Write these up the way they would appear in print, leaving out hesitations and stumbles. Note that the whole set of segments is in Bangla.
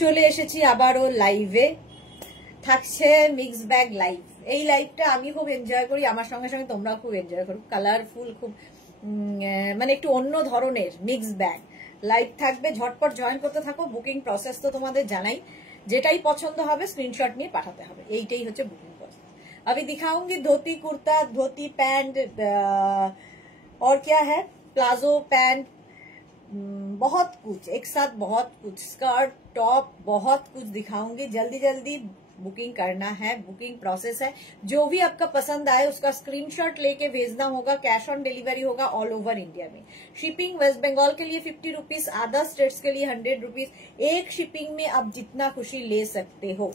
চলে এসেছি আবারও লাইভে, থাকছে মিক্স ব্যাগ লাইভ। এই লাইভটা আমি খুব এনজয় করি, আমার সঙ্গে সঙ্গে তোমরাও খুব এনজয় করো। কালারফুল, খুব মানে একটু অন্য ধরনের মিক্স ব্যাগ লাইভ থাকবে। ঝটপট জয়েন করতে থাকো। বুকিং প্রসেস তো তোমাদের জানাই, যেটাই পছন্দ হবে স্ক্রিনশট নিয়ে পাঠাতে হবে, এইটাই হচ্ছে বুকিং প্রসেস। अभी दिखाऊंगी धोती कुर्ता, धोती पैंट और क्या है, प्लाजो पैंट, बहुत कुछ एक साथ, बहुत कुछ स्कर्ट टॉप, बहुत कुछ दिखाऊंगी। जल्दी जल्दी बुकिंग करना है, बुकिंग प्रोसेस है। जो भी आपका पसंद आए उसका स्क्रीनशॉट लेके भेजना होगा। कैश ऑन डिलीवरी होगा ऑल ओवर इंडिया में। शिपिंग वेस्ट बंगाल के लिए 50 रुपीज, अदर स्टेट्स के लिए 100 रुपीज। एक शिपिंग में आप जितना खुशी ले सकते हो।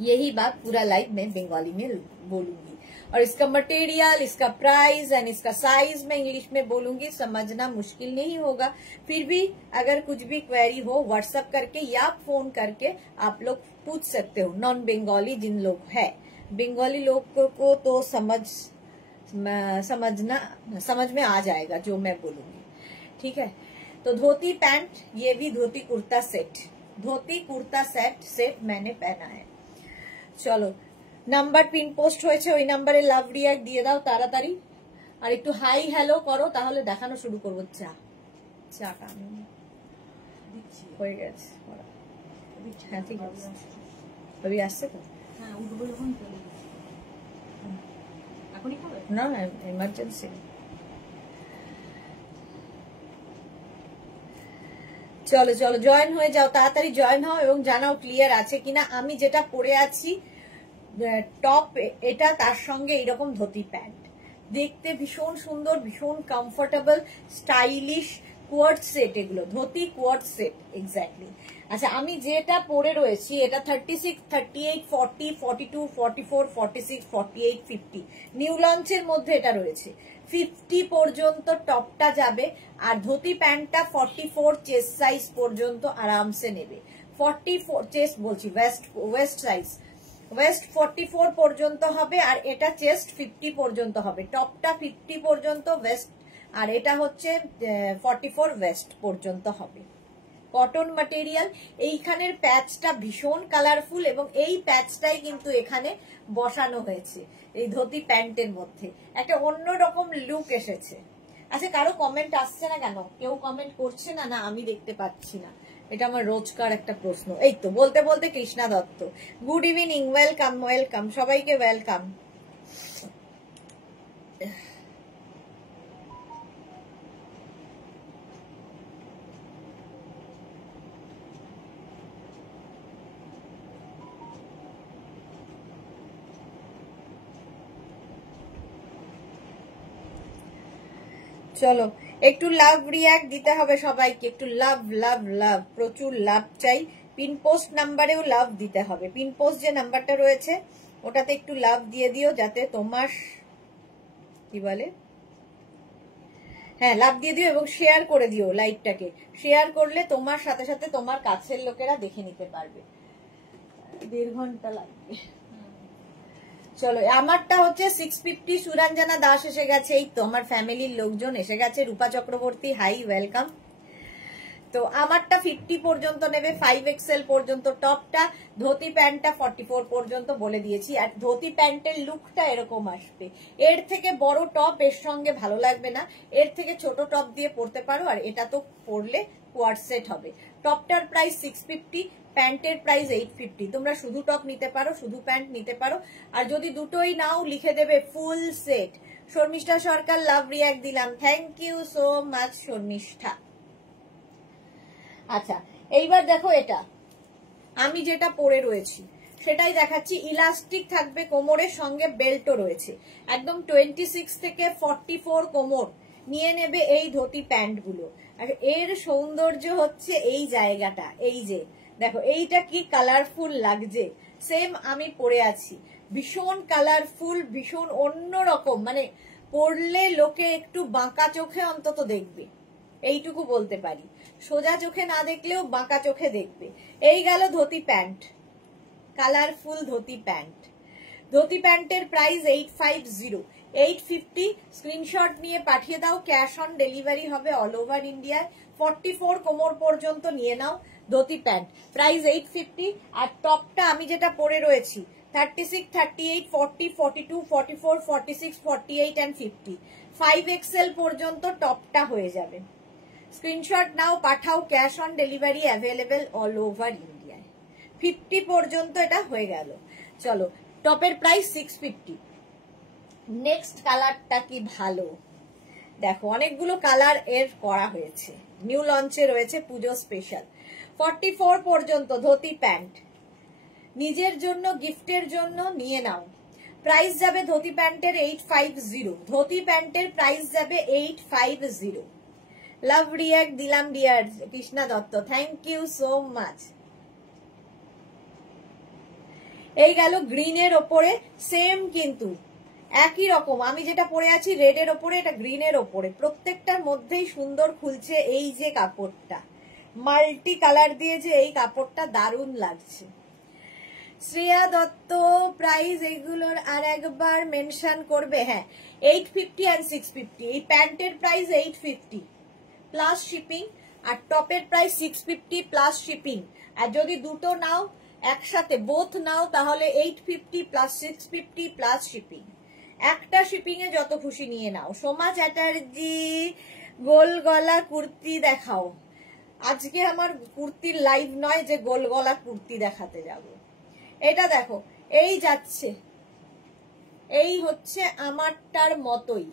यही बात पूरा लाइव में बंगाली में बोलूंगी, और इसका मटेरियल, इसका प्राइस एंड इसका साइज मैं इंग्लिश में बोलूंगी। समझना मुश्किल नहीं होगा। फिर भी अगर कुछ भी क्वेरी हो व्हाट्सएप करके या फोन करके आप लोग पूछ सकते हो। नॉन बंगाली जिन लोग है, बंगाली लोग को तो समझ में आ जाएगा जो मैं बोलूंगी, ठीक है। तो धोती पैंट, ये भी धोती कुर्ता सेट, धोती कुर्ता सेट मैंने पहना है। চলো, নাম্বার পিন পোস্ট হয়েছে, ওই নাম্বারে লাভ রিয়াক্ট দিয়ে দাও তাড়াতাড়ি, আর একটু হাই হ্যালো করো, তাহলে দেখানো শুরু করবো। চাটা হয়ে গেছে, হ্যাঁ ঠিক আছে। ওই আসছে তো, না এমার্জেন্সি। চলো চলো জয়েন হয়ে যাও, তাড়াতাড়ি জয়েন হও এবং জানাও ক্লিয়ার আছে কিনা। আমি যেটা পরে আছি টপ এটা, তার সঙ্গে এইরকম ধুতি প্যান্ট, দেখতে ভীষণ সুন্দর, ভীষণ কমফোর্টেবল, স্টাইলিশ কোয়ার্ড সেট, এগুলো ধুতি কোয়ার্ড সেট এক্স্যাক্টলি। আচ্ছা, আমি যেটা পরে রয়েছি এটা 36, 38, 40, 42, 44, 46, 48, 50 নিউ লঞ্চের মধ্যে এটা রয়েছে। 50 পর্যন্ত টপটা যাবে, আর ধুতি প্যান্টটা 44 চেস্ট সাইজ পর্যন্ত আরামসে নেবে। 44 চেস্ট বলছি, ওয়েস্ট সাইজ, ওয়েস্ট 44 পর্যন্ত হবে, আর এটা চেস্ট 50 পর্যন্ত হবে। টপটা 50 পর্যন্ত ওয়েস্ট, আর এটা হচ্ছে 44 ওয়েস্ট পর্যন্ত হবে। Cotton material. এইখানের প্যাচটা ভীষণ কালারফুল, এবং এই প্যাচটাই কিন্তু এখানে বসানো হয়েছে এই ধুতি প্যান্টের মধ্যে। একটা অন্যরকম লুক এসেছে। আচ্ছা, কারো কমেন্ট আসছে না কেন? কেউ কমেন্ট করছে না? না আমি দেখতে পাচ্ছি না, এটা আমার রোজকার একটা প্রশ্ন। এই তো বলতে বলতে Krishna Dutta, good evening, welcome welcome, সবাইকে ওয়েলকাম। চলো একটু লাভ রিয়াক্ট দিতে হবে সবাইকে, একটু লাভ লাভ লাভ, প্রচুর লাভ চাই। পিন পোস্ট নাম্বারেও লাভ দিতে হবে। পিন পোস্ট যে নাম্বারটা রয়েছে ওটাতে একটু লাভ দিয়ে দিও, যাতে তোমার কি বলে, হ্যাঁ লাভ দিয়ে দিও, এবং শেয়ার করে দিও লাইভটাকে। শেয়ার করলে তোমার সাথে সাথে তোমার কাছের লোকেরা দেখে নিতে পারবে। 1.5 ঘন্টা লাগবে। চলো, আমারটা হচ্ছে 650। সুরঞ্জনা দাস এসে গেছে, এই তো আমার ফ্যামিলির লোকজন এসে গেছে। রূপা চক্রবর্তী, হাই ওয়েলকাম। তো আমারটা 50 পর্যন্ত নেবে, 5XL পর্যন্ত টপটা, ধুতি প্যান্টটা 44 পর্যন্ত বলে দিয়েছি। আর ধুতি প্যান্টের লুকটা এরকম আসবে। এর থেকে বড় টপ এর সঙ্গে ভালো লাগবে না, এর থেকে ছোট টপ দিয়ে পরতে পারো, আর এটা তো পরলে কোয়ার্ড সেট হবে। টপটার প্রাইস 650, প্যান্টের প্রাইস 850। তোমরা শুধু টপ নিতে পারো, শুধু প্যান্ট নিতে পারো, আর যদি দুটোই নাও লিখে দেবে full set. Sharmistha Sarkar, love react দিলাম, thank you so much Sharmistha. আচ্ছা, এইবার দেখো এটা আমি যেটা পরে রয়েছি সেটাই দেখাচ্ছি। ইলাস্টিক থাকবে কোমরের, সঙ্গে বেল্টও রয়েছে। একদম 26 থেকে 44 কোমর নিয়ে নেবে এই ধুতি প্যান্ট গুলো। আর এর সৌন্দর্য হচ্ছে এই জায়গাটা, এই যে দেখো এইটা কি কালারফুল লাগছে। সেম আমি পরে আছি, ভীষণ কালারফুল, ভীষণ অন্যরকম, মানে পরলে লোকে একটু বাঁকা চোখে অন্তত দেখবে, এইটুকু বলতে পারি। সোজা চোখে না দেখলেও বাঁকা চোখে দেখবে। এই গেল dhoti pant, colourful dhoti pant. Dhoti প্যান্টের প্রাইস 850, 850। স্ক্রিনশট নিয়ে পাঠিয়ে দাও, ক্যাশ অন ডেলিভারি হবে অল ওভার ইন্ডিয়ায়। 44 কোমর পর্যন্ত নিয়ে নাও, ধুতি প্যান্ট, প্রাইস 850। আর টপটা আমি যেটা পরে রয়েছি 36, 38, 40, 42, 44, 46, 48 and 50, 5XL পর্যন্ত টপটা হয়ে যাবে। স্ক্রিনশট নাও, পাঠাও, cash on delivery available all over ইন্ডিয়ায়। 50 পর্যন্ত এটা হয়ে গেল। চলো, টপের প্রাইস 650। নেক্সট কালারটা কি ভালো, দেখো অনেকগুলো কালার এর করা হয়েছে, নিউ লঞ্চে রয়েছে, পুজো স্পেশাল। 44 পর্যন্ত ধুতি প্যান্ট, নিজের জন্য গিফটের জন্য নিয়ে নাও। প্রাইস যাবে ধুতি প্যান্টের 850, ধুতি প্যান্টের প্রাইস যাবে 850। লাভ রিয়াক্ট দিলাম dear Krishna Dutta, thank you so much. এই গেল গ্রিনের ওপরে, সেম কিন্তু একই রকম, আমি যেটা পরে আছি রেডের ওপরে, এটা গ্রিনের ওপরে, প্রত্যেকটার মধ্যেই সুন্দর খুলছে। এই যে কাপড়টা মাল্টি কালার দিয়ে, যে এই কাপড়টা দারুণ লাগছে। শ্রেয়া দত্ত, প্রাইস এইগুলোর আর একবার মেনশন করবে। হ্যাঁ, 850 and 650। এই প্যান্টের প্রাইস 850 প্লাস শিপিং, আর টপের প্রাইস 650 প্লাস শিপিং। আর যদি দুটো নাও একসাথে, বোথ নাও, তাহলে 850 প্লাস 650 প্লাস শিপিং। একটা শিপিং এ যত খুশি নিয়ে নাও। সোমা চ্যাটার্জি, গোল গলা কুর্তি দেখাও। আজকে আমার কুর্তির লাইভ নয় যে গোল গলা কুর্তি দেখাতে যাব। এটা দেখো, এই যাচ্ছে, এই হচ্ছে আমারটার মতোই,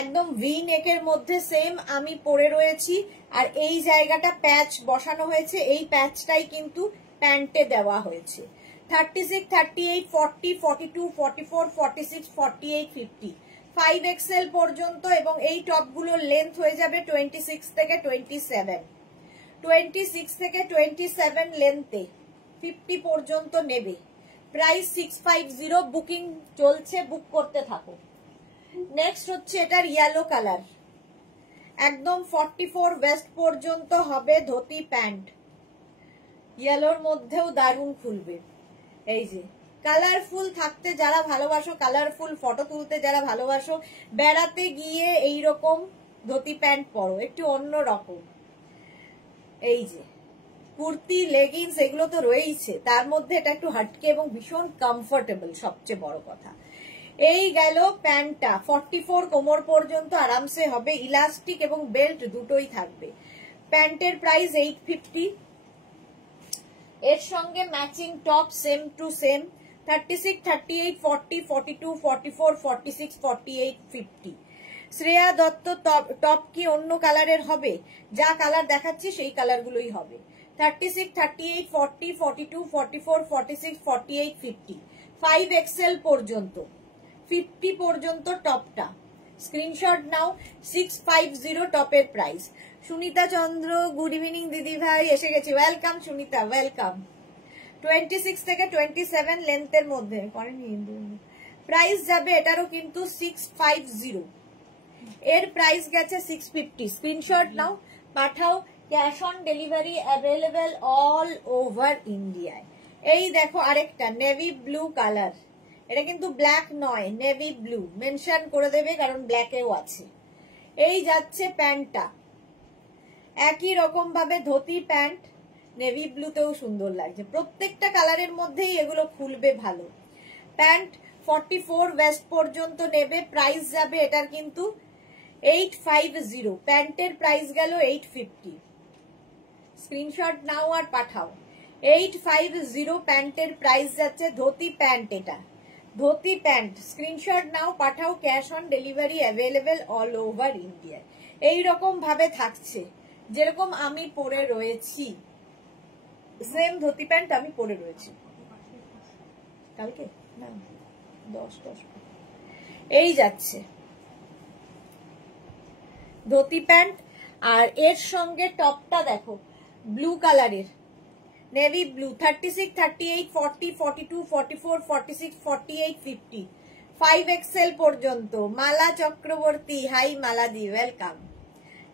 একদম ভি নেকের মধ্যে সেম আমি পরে রয়েছি। আর এই জায়গাটা প্যাচ বসানো হয়েছে, এই প্যাচটাই কিন্তু প্যান্টে দেওয়া হয়েছে। 36, 38, 40, 42, 44, 46, 48, 50, 5XL পর্যন্ত। এবং এই টপগুলোর লেন্থ হয়ে যাবে 26 থেকে 27, 26 থেকে 27 লেন্থে 50 পর্যন্ত নেবে। প্রাইস 650, বুকিং চলছে, বুক করতে থাকো। নেক্সট হচ্ছে এটার ইয়েলো কালার, একদম 44 ওয়েস্ট পর্যন্ত হবে ধুতি প্যান্ট, ইয়েলোর মধ্যেও দারুণ খুলবে। এই যে কালারফুল থাকতে যারা ভালোবাসো, কালারফুল ফটো তুলতে যারা ভালোবাসো, বেড়াতে গিয়ে এইরকম ধুতি প্যান্ট পরো, একটু অন্য রকম। এই যে কুর্তি, লেগিংস এগুলো তো রয়েইছে, তার মধ্যে এটা একটু হাটকে এবং ভীষণ কমফোর্টেবল, সবচেয়ে বড় কথা। এই গেল প্যান্টটা, 44 কোমর পর্যন্ত আরামসে হবে, ইলাস্টিক এবং বেল্ট দুটোই থাকবে। প্যান্টের প্রাইস 850। এর সঙ্গে matching top same to same, 36, 38, 40, 42, 44, 46, 48, 50। Shreya Dutta, top কি অন্য কালারের হবে? যা কালার দেখাচ্ছি সেই কালারগুলোই হবে। 36, 38, 40, 42, 44, 46, 48, 50, 5XL পর্যন্ত, 50 পর্যন্ত টপটা। স্ক্রিনশট নাও, 650 টপের প্রাইস। সুনিতা চন্দ্র, গুড ইভিনিং দিদি ভাই, এসে গেছি, ওয়েলকাম সুনিতা, ওয়েলকাম। 26 থেকে 27 লেন্থের মধ্যে করেনি, প্রাইস যাবে এটারও কিন্তু 650। এর প্রাইস গেছে 650। স্ক্রিনশট নাও, পাঠাও, cash on delivery available all over ইন্ডিয়ায়। এই দেখো আরেকটা নেভি ব্লু কালার, এটা কিন্তু ব্ল্যাক নয়, নেভি ব্লু, মেনশন করে দেবে কারণ ব্ল্যাকেও আছে। এই যাচ্ছে প্যান্টটা, একই রকম ভাবে ধুতি প্যান্ট, নেভি ব্লুতেও সুন্দর লাগছে। প্রত্যেকটা কালারের মধ্যেই এগুলো খুলবে ভালো। প্যান্ট 44 ওয়েস্ট পর্যন্ত নেবে, প্রাইস যাবে এটার কিন্তু 850। প্যান্টের প্রাইস গেল 850। স্ক্রিনশট নাও আর পাঠাও। 850 প্যান্টের প্রাইস যাচ্ছে, ধুতি প্যান্ট, এটা ধুতি প্যান্ট। স্ক্রিনশট নাও, পাঠাও, cash on delivery available all over India. এইরকম ভাবে থাকছে যেরকম আমি পরে রয়েছি, সেম ধুতি প্যান্ট আমি পরে রয়েছি কালকে, না 10 এই যাচ্ছে ধুতি প্যান্ট। আর এর সঙ্গে টপটা দেখো ব্লু কালারের, নেভি ব্লু, 36, 38, 40, 42, 44, 46, 48, 50, 5XL পর্যন্ত। মালা চক্রবর্তী, হাই মালাদি, ওয়েলকাম।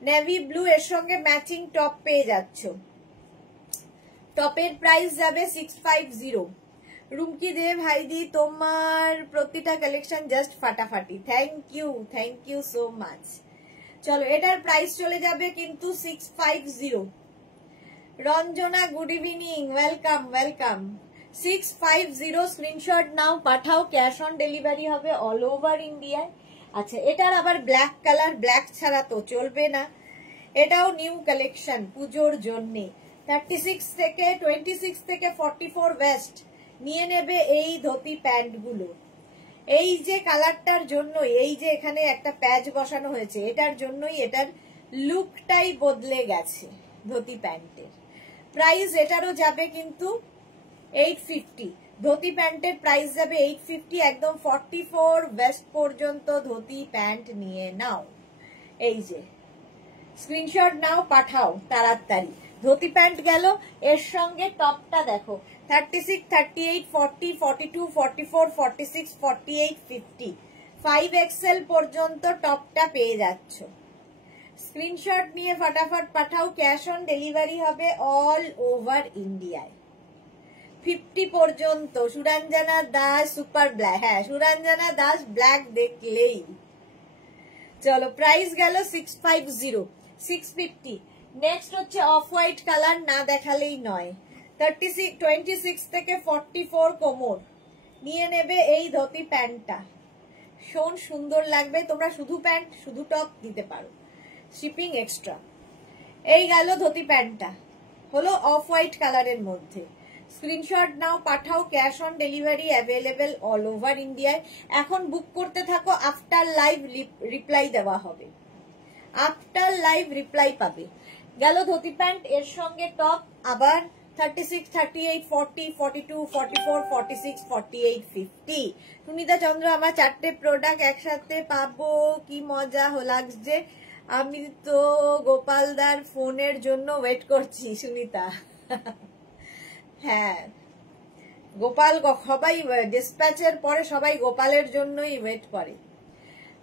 নেভি ব্লু, এর সঙ্গে ম্যাচিং টপ পেয়ে যাচ্ছ। টপের প্রাইস যাবে 650। রুমকি দে ভাইদি, তোমার প্রতিটা কালেকশন জাস্ট ফাটাফাটি, থ্যাংক ইউ সো মাচ। চলো, এটার প্রাইস চলে যাবে কিন্তু 650। Ranjana good evening, welcome welcome. 650 screenshot নাও, পাঠাও, ক্যাশ অন ডেলিভারি হবে অল ওভার ইন্ডিয়ায়। আচ্ছা, এটার আবার ব্ল্যাক কালার, ব্ল্যাক ছাড়া তো চলবে না। এটাও নিউ কালেকশন পুজোর জন্যে। 26 থেকে 44 ওয়েস্ট নিয়ে নেবে এই ধুতি প্যান্ট গুলো। এই যে কালারটার জন্য, এই যে এখানে একটা প্যাচ বসানো হয়েছে, এটার জন্যই এটার লুকটাই বদলে গেছে ধুতি প্যান্টের। প্রাইস এটারও যাবে কিন্তু 850। ধুতি প্যান্টের প্রাইস যাবে 850, একদম 44 ওয়েস্ট পর্যন্ত ধুতি প্যান্ট নিয়ে নাও। এই যে স্ক্রিনশট নাও, পাঠাও তাড়াতাড়ি। ধুতি প্যান্ট গেল, এর সঙ্গে টপটা দেখো 36, 38, 40, 42, 44, 46, 48, 50, 5XL পর্যন্ত টপটা পেয়ে যাচ্ছ। স্ক্রিনশট নিয়ে ফটাফট পাঠাও, ক্যাশ অন ডেলিভারি হবে অল ওভার ইন্ডিয়ায়। 50 পর্যন্ত। সুরঞ্জনা দাস সুপার ব্ল্যাক, হ্যাঁ সুরঞ্জনা দাস ব্ল্যাক দেখলেই চলো। প্রাইস গেল 650, 650। নেক্সট হচ্ছে অফ হোয়াইট কালার, না দেখালেই নয়। 26 থেকে 44 কোমর নিয়ে নেবে এই ধুতি প্যান্টটা, ভীষণ সুন্দর লাগবে। তোমরা শুধু প্যান্ট শুধু টপ দিতে পারো, শিপিং এক্সট্রা। এই গেল ধুতি প্যান্টটা, হলো অফ হোয়াইট কালারের মধ্যে। স্ক্রিনশট নাও, পাঠাও, cash on delivery available all over ইন্ডিয়ায়। এখন বুক করতে থাকো, আফটার লাইভ রিপ্লাই দেওয়া হবে, আফটার লাইভ রিপ্লাই পাবে। গেল ধুতি প্যান্ট, এর সঙ্গে টপ আবার 36, 38, 40, 42, 44, 46, 48, 50। সুনিতা চন্দ্র, আমার 4টে প্রোডাক্ট একসাথে পাবো, কি মজা লাগছে। আমি তো গোপালদার ফোনের জন্য ওয়েট করছি সুনিতা। হ্যাঁ, গোপাল সবাই ডিসপ্যাচের পরে সবাই গোপালের জন্যই ওয়েট করে।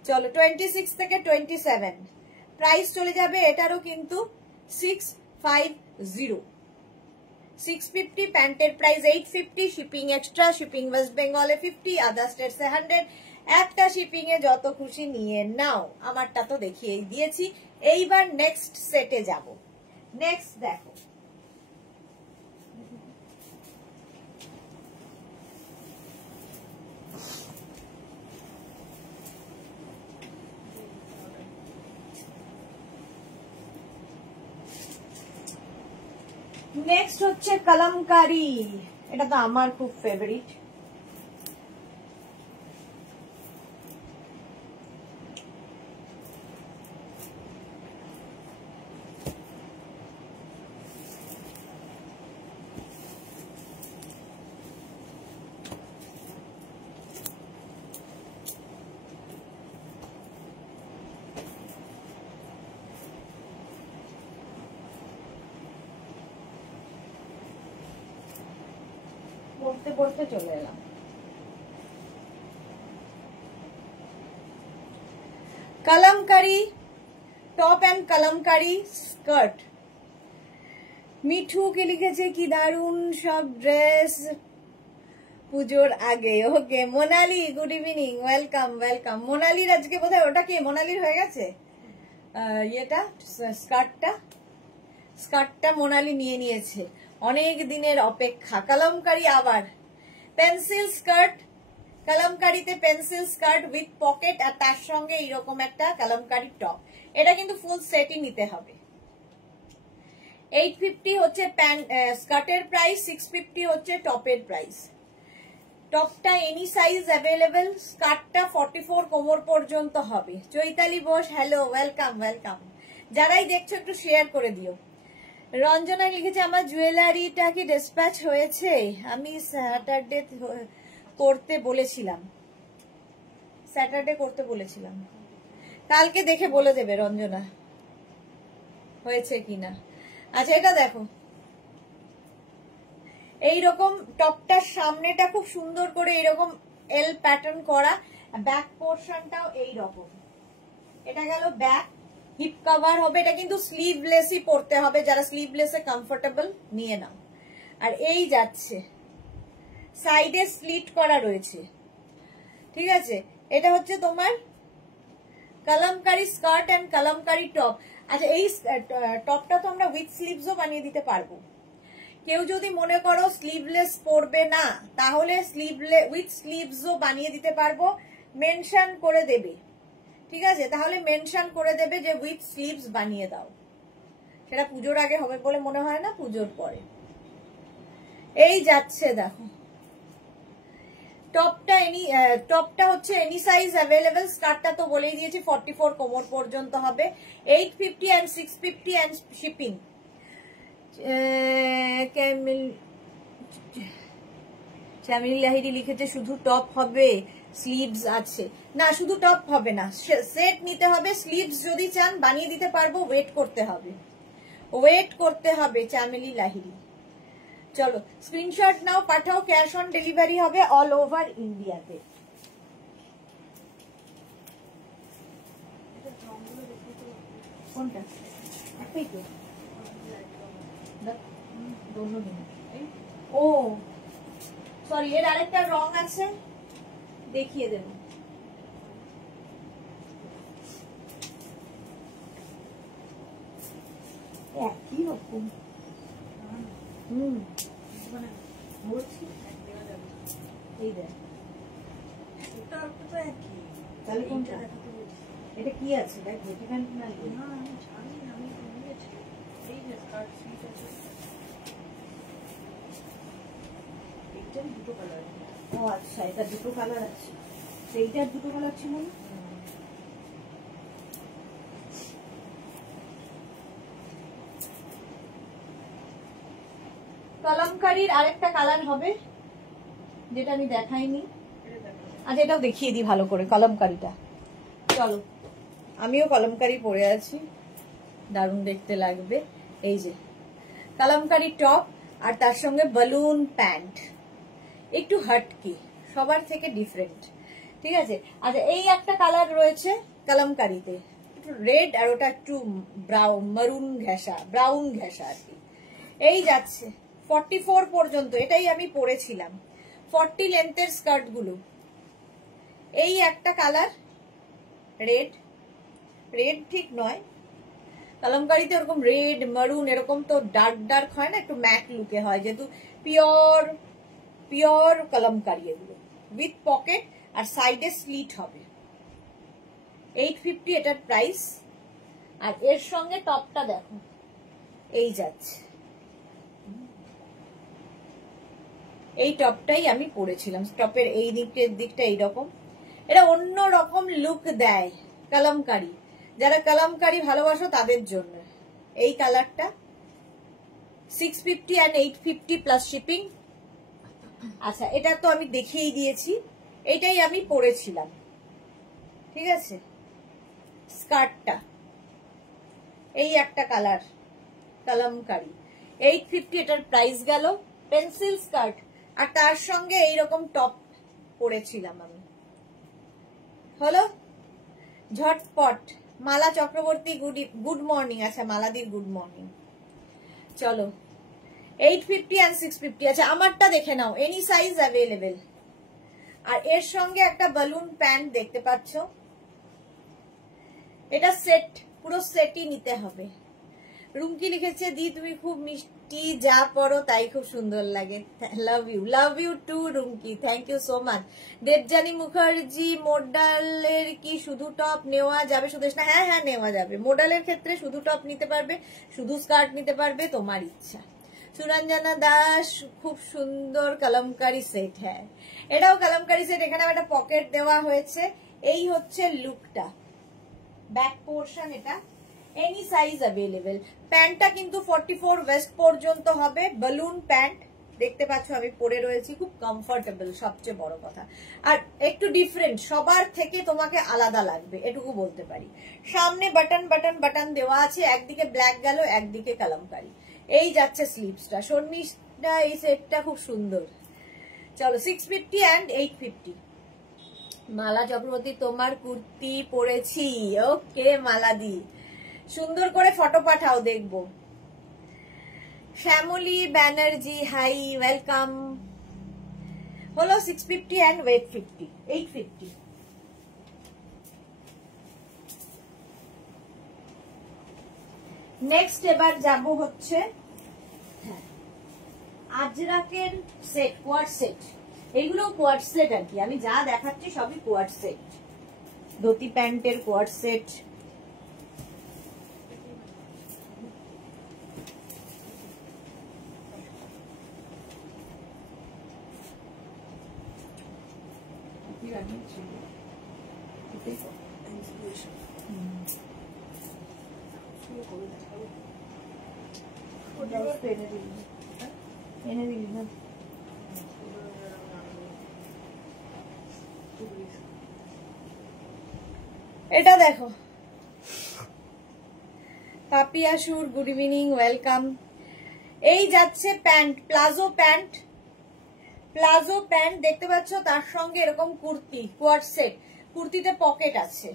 চলো 26 থেকে 27 প্রাইস চলে যাবে এটারও কিন্তু 650। 650 প্যান্টের price 850, shipping extra, shipping West বেঙ্গলে 50, আদার স্টেটসে 100। একটা শিপিং এ যত খুশি নিয়ে নাও। আমারটা তো দেখিয়ে দিয়েছি, এইবার নেক্সট সেটে যাব। নেক্সট দেখো, নেক্সট হচ্ছে কলমকারি। এটা তো আমার খুব ফেভারিট। পড়তে পড়তে চলে এলাম। Kalamkari top and Kalamkari skirt. Mithu কে লিখেছে কি দারুন সব ড্রেস পুজোর আগে। Okay Monali, good evening, welcome welcome. মোনালির আজকে বোধহয় ওটা কি মোনালির হয়ে গেছে, ইয়েটা স্কার্টটা মোনালি নিয়ে নিয়েছে। অনেক দিনের অপেক্ষা। কলমকারি আবার পেন্সিল স্কার্ট, কলমকারিতে পেন্সিল স্কার্ট উইথ পকেট, আর তার সঙ্গে এইরকম একটা কলমকারি টপ। এটা কিন্তু ফুল সেটই নিতে হবে। 850 হচ্ছে স্কার্টের প্রাইস, 650 হচ্ছে টপের প্রাইস। টপটা এনি সাইজ অ্যাভেলেবেল, স্কার্টটা 44 কোমর পর্যন্ত হবে। Chaitali Bose, hello, welcome welcome. যারাই দেখছো একটু শেয়ার করে দিও। রঞ্জনা লিখেছে আমার জুয়েলারিটা কি ডিসপ্যাচ হয়েছে? আমি স্যাটারডে করতে বলেছিলাম, কালকে দেখে বলে দেবে রঞ্জনা হয়েছে কিনা। আচ্ছা এটা দেখো, এইরকম টপটার সামনেটা খুব সুন্দর করে এইরকম এল প্যাটার্ন করা, ব্যাক পোর্শনটাও এইরকম। এটা গেল ব্যাক, হিপ কভার হবে। এটা কিন্তু স্লিভলেসই পরতে হবে, যারা স্লিভলেসে কমফোর্টেবল নিয়ে নাও। আর এই যাচ্ছে সাইডে স্লিট করা রয়েছে, ঠিক আছে। এটা হচ্ছে তোমার Kalamkari skirt and Kalamkari top. আচ্ছা এই টপটা তো আমরা উইথ স্লিভসও বানিয়ে দিতে পারবো। কেউ যদি মনে করো স্লিভলেস পরবে না, তাহলে উইথ স্লিভসও বানিয়ে দিতে পারবো, মেনশন করে দেবে, ঠিক আছে? তাহলে মেনশন করে দেবে যে উইথ স্লিভস বানিয়ে দাও। সেটা পুজোর আগে হবে বলে মনে হয় না, পুজোর পরে। এই যাচ্ছে দেখো টপটা হচ্ছে এনি সাইজ অ্যাভেলেবেল। স্কার্টটা তো বলেই দিয়েছি 44 কোমর পর্যন্ত হবে, 850 and 650 and শিপিং। চামিলি লাহিড়ী লিখেছে শুধু টপ হবে, স্লিভস আছে না? শুধু টপ হবে না, সেট নিতে হবে। স্লিভস যদি চান বানিয়ে দিতে পারবো, ওয়েট করতে হবে চামেলি লাহিড়ী। চলো স্ক্রিনশট নাও, পাঠাও, ক্যাশ অন ডেলিভারি হবে অল ওভার ইন্ডিয়াতে। কোনটা? একটাই তো। ও সরি, এর আরেকটা রং আছে, দেখিয়ে দেব। একই রকম। এই দেখ, তাহলে কোনটা? এটা কি আছে দেখ, দুটো কালার। ও আচ্ছা, এটা দুটো কালার আছে, সেইটার দুটো কালার ছিল না? কলমকারীর আরেকটা কালার হবে যেটা আমি দেখাইনি, আচ্ছা এটাও দেখিয়ে দিই ভালো করে কলমকারীটা। চলো, আমিও কলমকারী পরে আছি, দারুণ দেখতে লাগবে। এই যে কলমকারী টপ আর তার সঙ্গে বালুন প্যান্ট, একটু হাটকি, সবার থেকে ডিফারেন্ট, ঠিক আছে? আচ্ছা এই একটা কালার রয়েছে কলমকারীতে, একটু রেড আর ওটা একটু ব্রাউন ঘেঁষা আর কি। এই যাচ্ছে 44 পর্যন্ত, এটাই আমি পরেছিলাম, 40 লেন্থের স্কার্ট গুলো। এই একটা কালার রেড ঠিক নয়, কলমকারীতে ওরকম রেড মারুন এরকম তো ডার্ক হয় না, একটু ম্যাট লুকে হয়, যেহেতু পিওর কলমকারী এগুলো, উইথ পকেট আর সাইডে স্লিট হবে। 850 এটার প্রাইস। আর এর সঙ্গে টপটা দেখো, এই যাচ্ছে, এই টপটাই আমি পরেছিলাম। টপের এই দিকটা এইরকম, এটা অন্য রকম লুক দেয় কলমকারী। যারা কলমকারী ভালোবাসো তাদের জন্য এই কালারটা। 650 and 850 প্লাস শিপিং। আচ্ছা এটা তো আমি দেখিয়েই দিয়েছি, এটাই আমি পরেছিলাম, ঠিক আছে? স্কার্টটা এই একটা কালার কলমকারী, 850 এটার প্রাইস গেল। পেন্সিল স্কার্ট আর তার সঙ্গে এইরকম টপ পরেছিলাম আমি। হলো ঝটপট। মালা চক্রবর্তী গুড মর্নিং। আচ্ছা মালাদির গুড মর্নিং। চলো 850 and 650। আচ্ছা আমারটা দেখে নাও, এনি সাইজ অ্যাভেলেবেল। আর এর সঙ্গে একটা বালুন প্যান্ট দেখতে পাচ্ছ, এটা সেট, পুরো সেটই নিতে হবে। রুমকি লিখেছে দি তুমি খুব মিষ্টি, যা পড়ো তাই খুব সুন্দর লাগে। Love you too Rumki, thank you so much. Debjani Mukherjee, মোডালের কি শুধু টপ নেওয়া যাবে? সুদেশনা, হ্যাঁ নেওয়া যাবে। মোডালের ক্ষেত্রে শুধু টপ নিতে পারবে, শুধু স্কার্ট নিতে পারবে, তোমার ইচ্ছা। সুরঞ্জনা দাস, খুব সুন্দর কলমকারী সেট। হ্যাঁ এটাও কলমকারী সেট, এখানে একটা পকেট দেওয়া হয়েছে। এই হচ্ছে লুকটা, ব্যাক পোর্শন, এটা এনি সাইজ অ্যাভেলেবেল। প্যান্টটা কিন্তু 44 ওয়েস্ট পর্যন্ত হবে, বালুন প্যান্ট দেখতে পাচ্ছ আমি পরে রয়েছি, খুব কমফোর্টেবল, সবচেয়ে বড় কথা। আর একটু ডিফারেন্ট, সবার থেকে তোমাকে আলাদা লাগবে এটুকু বলতে পারি। সামনে বাটন দেওয়া আছে, একদিকে ব্ল্যাক গেল, একদিকে কলমকারী। এই যাচ্ছে স্লিভসটা, শর্মিষ্ঠা এই সেটটা খুব সুন্দর। চলো 650 and 850। মালা চক্রবর্তী, তোমার কুর্তি পরেছি। ওকে মালাদি, সুন্দর করে ফটো পাঠাও, দেখবো। Shyamali Banerjee, hi, welcome. হলো 650 and 850। নেক্সট এবার যাব হচ্ছে আজরাকের সেট, কোয়ার্ড সেট। এইগুলো কোয়ার্ড সেট আর কি, আমি যা দেখাচ্ছি সবই কোয়ার্ড সেট, ধুতি প্যান্টের কোয়ার্ড সেট। এনে দিলি না? এটা দেখো, পাপিয়া সুর, গুড ইভিনিং, ওয়েলকাম। এই যাচ্ছে pant, palazzo pant, palazzo pant দেখতে পাচ্ছ, তার সঙ্গে এরকম কুর্তি, কোয়ার্ড সেট। কুর্তিতে পকেট আছে,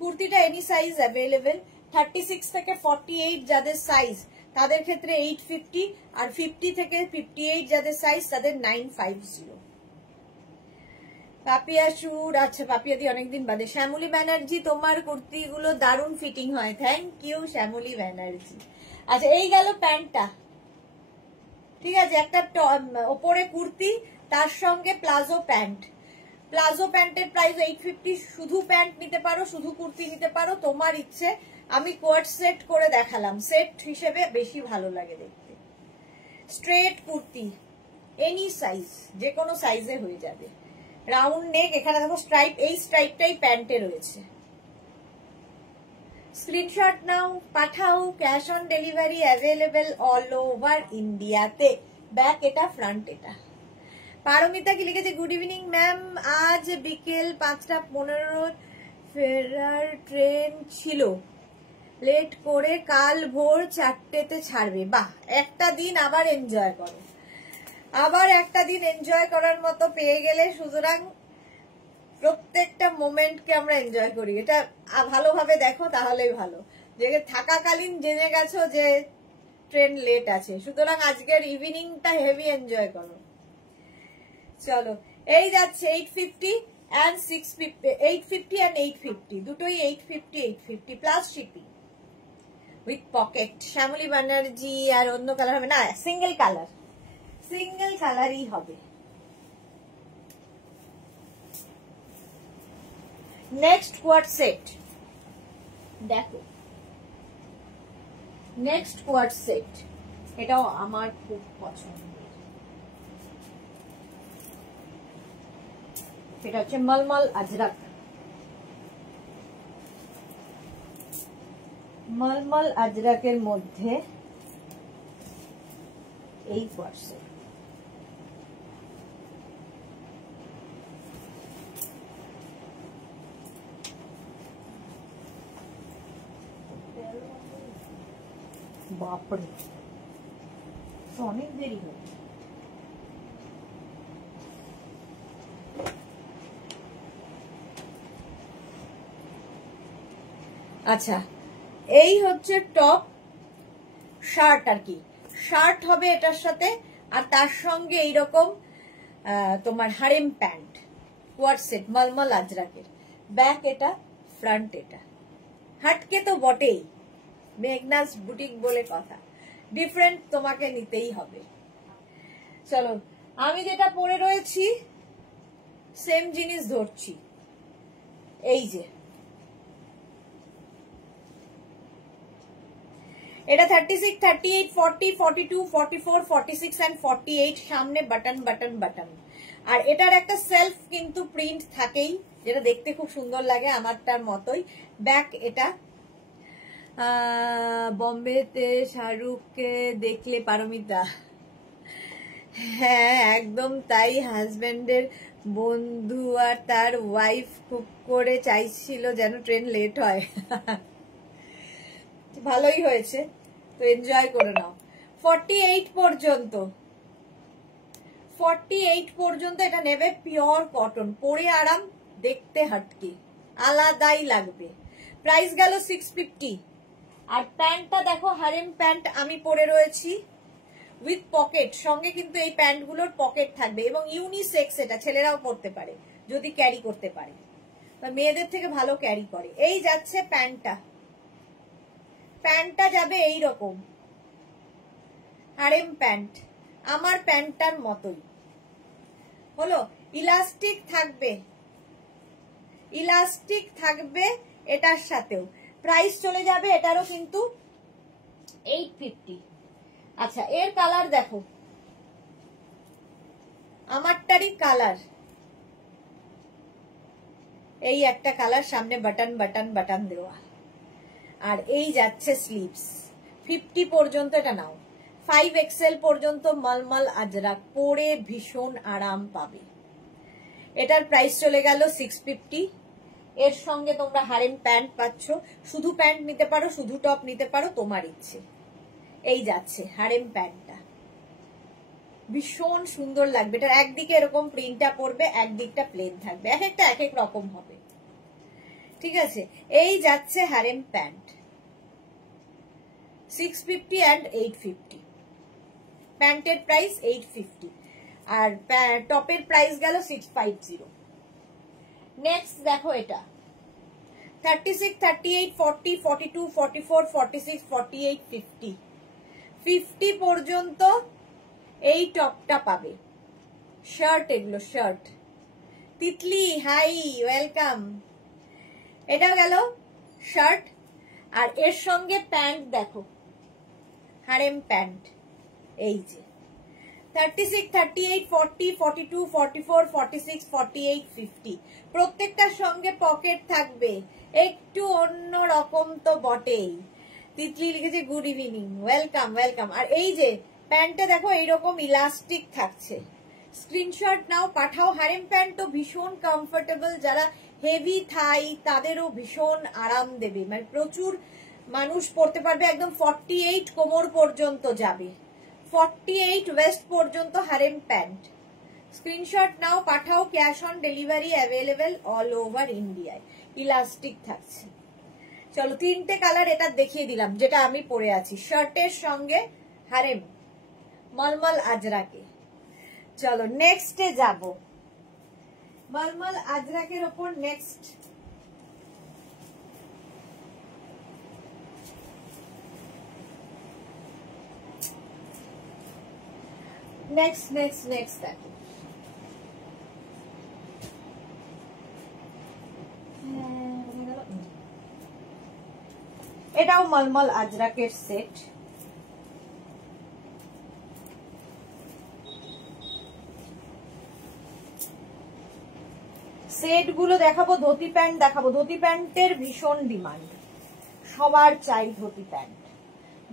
কুর্তিটা এনি সাইজ অ্যাভেলেবেল। 36 থেকে 48 যাদের সাইজ তাদের ক্ষেত্রে 850, আর 50 থেকে 58 যাদের সাইজ তাদের 950। পাপিয়া সুর, আচ্ছা পাপিয়া দি অনেকদিন বাদে। শ্যামলী ব্যানার্জি, তোমার কুর্তিগুলো দারুণ ফিটিং হয়, থ্যাংক ইউ শ্যামলী ব্যানার্জি। আচ্ছা এই গেল প্যান্টটা, ঠিক আছে, একটা ওপরে কুর্তি, তার সঙ্গে প্লাজো প্যান্ট। প্লাজো প্যান্টের প্রাইস 850, শুধু প্যান্ট নিতে পারো, শুধু কুর্তি নিতে পারো, তোমার ইচ্ছে। আমি কোয়ার্ড সেট করে দেখালাম, সেট হিসেবে বেশি ভালো লাগে দেখতে। স্ট্রেট কুর্তি, এনি সাইজ, যে কোনো সাইজে হয়ে যাবে। রাউন্ড নেক, এখানে দেখো স্ট্রাইপ, এই স্ট্রাইপটাই প্যান্টে রয়েছে। স্ক্রিনশট নাও, পাঠাও, cash on delivery available all over ইন্ডিয়াতে। ব্যাক এটা, ফ্রন্ট এটা। পারমিতা কি লিখেছে, গুড ইভিনিং ম্যাম, আজ বিকেল 5:15 ফেরার ট্রেন ছিল, লেট করে কাল ভোর 4টেতে ছাড়বে। বাহ, একটা দিন আবার এনজয় করো, আবার একটা দিন এনজয় করার মতো পেয়ে গেলে। সুতরাং প্রত্যেকটা মোমেন্টকে আমরা এনজয় করি, এটা ভালোভাবে দেখো, তাহলেই ভালো। যে থাকাকালীন জেনে গেছো যে ট্রেন লেট আছে, সুতরাং আজকের ইভিনিংটা হেভি এনজয় করো। চলো, এই যাচ্ছে 850 and 650, 850 and 850, দুটোই 850, 850 plus shipping with pocket. Shyamali Banerjee, আর অন্য কালার হবে না, সিঙ্গেল কালার, সিঙ্গেল কালারই হবে। নেক্সট কোয়ার্ড সেট দেখো, নেক্সট কোয়ার্ড সেট, এটাও আমার খুব পছন্দ। এটা হচ্ছে মলমল আজরাক, মলমল আজরাকের মধ্যে এই কোয়ার্ড সেট। বাপরে, অনেক দেরি হয়ে। আচ্ছা, এই হচ্ছে টপ, শার্ট আর কি, শার্ট হবে এটার সাথে, আর তার সঙ্গে এইরকম তোমার হারেম প্যান্ট, কোয়ার্ড সেট, মলমল আজরাকের। ব্যাক এটা, ফ্রন্ট এটা। হাটকে তো বটেই, মেঘনাস বুটিক বলে কথা, ডিফারেন্ট তোমাকে নিতেই হবে। চলো, আমি যেটা পরে রয়েছি সেম জিনিস ধরছি, এই যে এটা 36, 38, 40, 42, 44, 46 and 48, সামনে বাটন বাটন বাটন। আর এটার একটা সেলফ কিন্তু প্রিন্ট থাকেই, যেটা দেখতে খুব সুন্দর লাগে, আমারটার মতোই। ব্যাক এটা, বম্বেতে শাহরুখকে দেখলে পারমিতা? হ্যাঁ একদম তাই, হাজবেন্ডের বন্ধু আর তার ওয়াইফ খুব করে চাইছিল যেন ট্রেন লেট হয়। ভালোই হয়েছে, তো এনজয় করে নাও। 48 পর্যন্ত, 48 পর্যন্ত এটা নেবে, পিওর কটন, পরে আরাম, দেখতে হাটকি, আলাদাই লাগবে। প্রাইস গেল 650। আর প্যান্টটা দেখো, হারেম প্যান্ট আমি পরে রয়েছি উইথ পকেট, সঙ্গে কিন্তু এই প্যান্টগুলোর পকেট থাকবে, এবং ইউনিসেক্স, এটা ছেলেরাও পরতে পারে যদি ক্যারি করতে পারে, বা মেয়েদের থেকে ভালো ক্যারি করে। এই যাচ্ছে প্যান্টটা, প্যান্টটা যাবে এইরকম, হারেম প্যান্ট, আমার প্যান্টটার মতোই হলো। ইলাস্টিক থাকবে, ইলাস্টিক থাকবে এটার সাথেও। প্রাইস চলে যাবে এটারও কিন্তু 850। আচ্ছা, এর কালার দেখো, আমারটারই কালার, এই একটা কালার, সামনে বাটন বাটন বাটন দেওয়া, আর এই যাচ্ছে স্লিভস। 50 পর্যন্ত এটা নাও, 5XL পর্যন্ত মলমল আজরাক, পরে ভীষণ আরাম পাবে। এটার প্রাইস চলে গেল 650। এর সঙ্গে তোমরা হারেম প্যান্ট পাচ্ছ, শুধু প্যান্ট নিতে পারো, শুধু টপ নিতে পারো, তোমার ইচ্ছে। এই যাচ্ছে হারেম প্যান্টটা, ভীষণ সুন্দর লাগবে। এটা একদিকে এরকম প্রিন্টটা পড়বে, একদিকটা প্লেন থাকবে, এক একটা এক এক রকম হবে, ঠিক আছে। এই যাচ্ছে হারেম প্যান্ট, 650 and 850। প্যান্টের প্রাইস 850 আর টপের প্রাইস গেল 650। নেক্সট দেখো, এটা 36, 38, 40, 42, 44, 46, 48, 50। 50 পর্যন্ত এই টপটা পাবে। শার্ট, এগুলো শার্ট। Titli high, welcome. এটা গেল শার্ট, আর এর সঙ্গে প্যান্ট দেখো, হারেম প্যান্ট। এই যে 36, 38, 40, 42, 44, 46, 48, 50। প্রত্যেকটার সঙ্গে পকেট থাকবে, একটু অন্য রকম তো বটেই। তিতলি লিখেছে গুড ইভিনিং, ওয়েলকাম ওয়েলকাম। আর এই যে প্যান্টটা দেখো, এইরকম ইলাস্টিক থাকছে। স্ক্রিনশট নাও, পাঠাও। হারেম প্যান্ট তো ভীষণ কমফোর্টেবল, যারা হেভি থাই তাদেরও ভীষণ আরাম দেবে, মানে প্রচুর মানুষ পরতে পারবে। একদম 48 কোমর পর্যন্ত যাবে, 48 ওয়েস্ট পর্যন্ত হারেম প্যান্ট। স্ক্রিনশট নাও, পাঠাও। Cash on delivery available all over ইন্ডিয়ায়, ইলাস্টিক থাকছে। চলো, তিনটে কালার এটা দেখিয়ে দিলাম, যেটা আমি পরে আছি, শার্টের সঙ্গে হারেম মলমল আজরাকে। চলো নেক্সটে যাব, মলমল আজরাকের ওপর নেক্সট। নেক্সট নেক্সট নেক্সট দেখো, এটাও মলমল আজরাকের সেট। সেট গুলো দেখাবো, ধুতি প্যান্ট দেখাবো। ধুতি প্যান্টের ভীষণ ডিমান্ড, সবার চাই ধুতি প্যান্ট,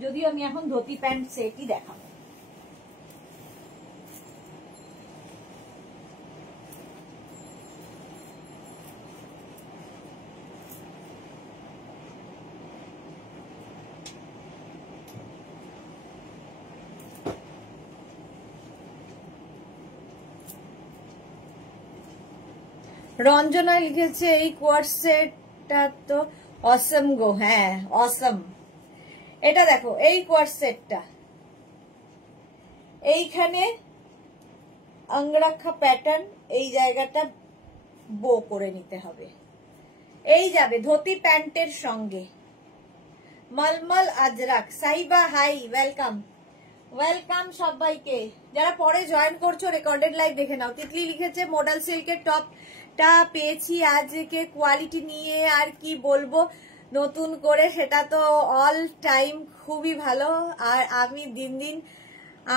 যদিও আমি এখন ধুতি প্যান্ট সেটই দেখাবো। রঞ্জনা লিখেছে এই কোয়ার্ড সেটটা তো অসম গো। হ্যাঁ অসম। এটা দেখো, এই কোয়ার্ড সেটটা, এইখানে অঙ্গরাখা প্যাটার্ন, এই জায়গাটা বো করে নিতে হবে। এই যাবে ধুতি প্যান্টের সঙ্গে, মলমল Ajrak. Saiba high, welcome welcome সবাইকে। যারা পরে জয়েন করছো রেকর্ডেড লাইভ দেখে নাও। তিতলি লিখেছে মডেল সিল্কের টপটা পেয়েছি আজকে, কোয়ালিটি নিয়ে আর কি বলবো নতুন করে, সেটা তো অল টাইম খুবই ভালো। আর আমি দিন দিন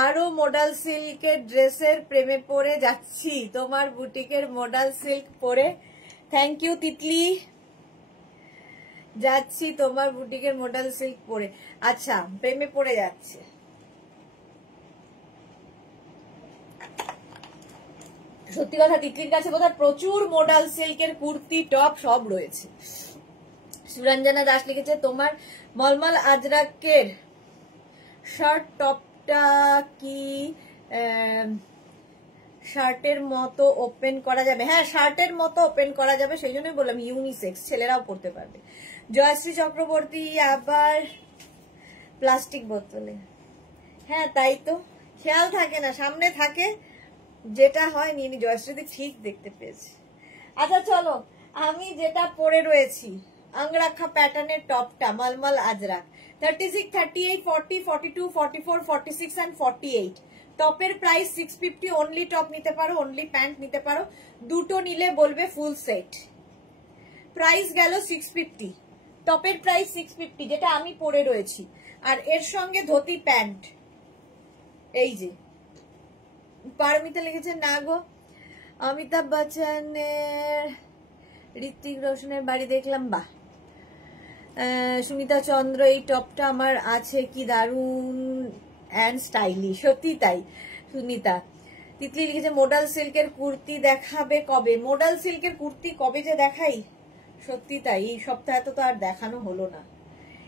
আরো মডেল সিল্কের ড্রেসের প্রেমে পড়ে যাচ্ছি, তোমার বুটিকের মডেল সিল্ক পরে। থ্যাংক ইউ তিতলি, যাচ্ছি তোমার বুটিকের মডেল সিল্ক পরে। আচ্ছা, প্রেমে পড়ে যাচ্ছে। সত্যি কথা, তিতলির কাছে বোধহয় প্রচুর মডেল সিল্কের কুর্তি টপ সব রয়েছে। সুরঞ্জনা দাস লিখেছে তোমার মলমল আজরাকের শার্ট টপটা কি শার্টের মতো ওপেন করা যাবে? হ্যাঁ, শার্টের মতো ওপেন করা যাবে, সেই জন্যই বললাম ইউনিসেক্স, ছেলেরাও পরতে পারবে। জয়শ্রী চক্রবর্তী আবার প্লাস্টিক বোতলে। হ্যাঁ তাই তো, খেয়াল থাকে না, সামনে থাকে, যেটা হয় নিয়ে নি। জয়শ্রী ঠিক দেখতে পেয়েছে। আচ্ছা চলো, আমি যেটা পরে রয়েছি অঙ্গরাখা প্যাটার্নের টপটা মলমল আজরাক, 36, 38, 40, 42, 44, 46 and 48. টপের প্রাইস 650, অনলি টপ নিতে পারো, অনলি প্যান্ট নিতে পারো, দুটো নিলে বলবে ফুল সেট। প্রাইস গেল 650, টপের প্রাইস 650 যেটা আমি পরে রয়েছি, আর এর সঙ্গে ধুতি প্যান্ট। এই যে পারমিতা লিখেছে না গো, অমিতাভ বচ্চনের ঋত্বিক রোশনের বাড়ি দেখলাম, বাহ। সুমিতা চন্দ্র, এই টপটা আমার আছে, কি দারুন অ্যান্ড স্টাইলিশ, সত্যি তাই। সুমিতা তিতলি লিখেছে মোডাল সিল্কের কুর্তি দেখাবে কবে? মোডাল সিল্কের কুর্তি কবে যে দেখাই, সত্যি তাই, এই সপ্তাহে তো আর দেখানো হলো না।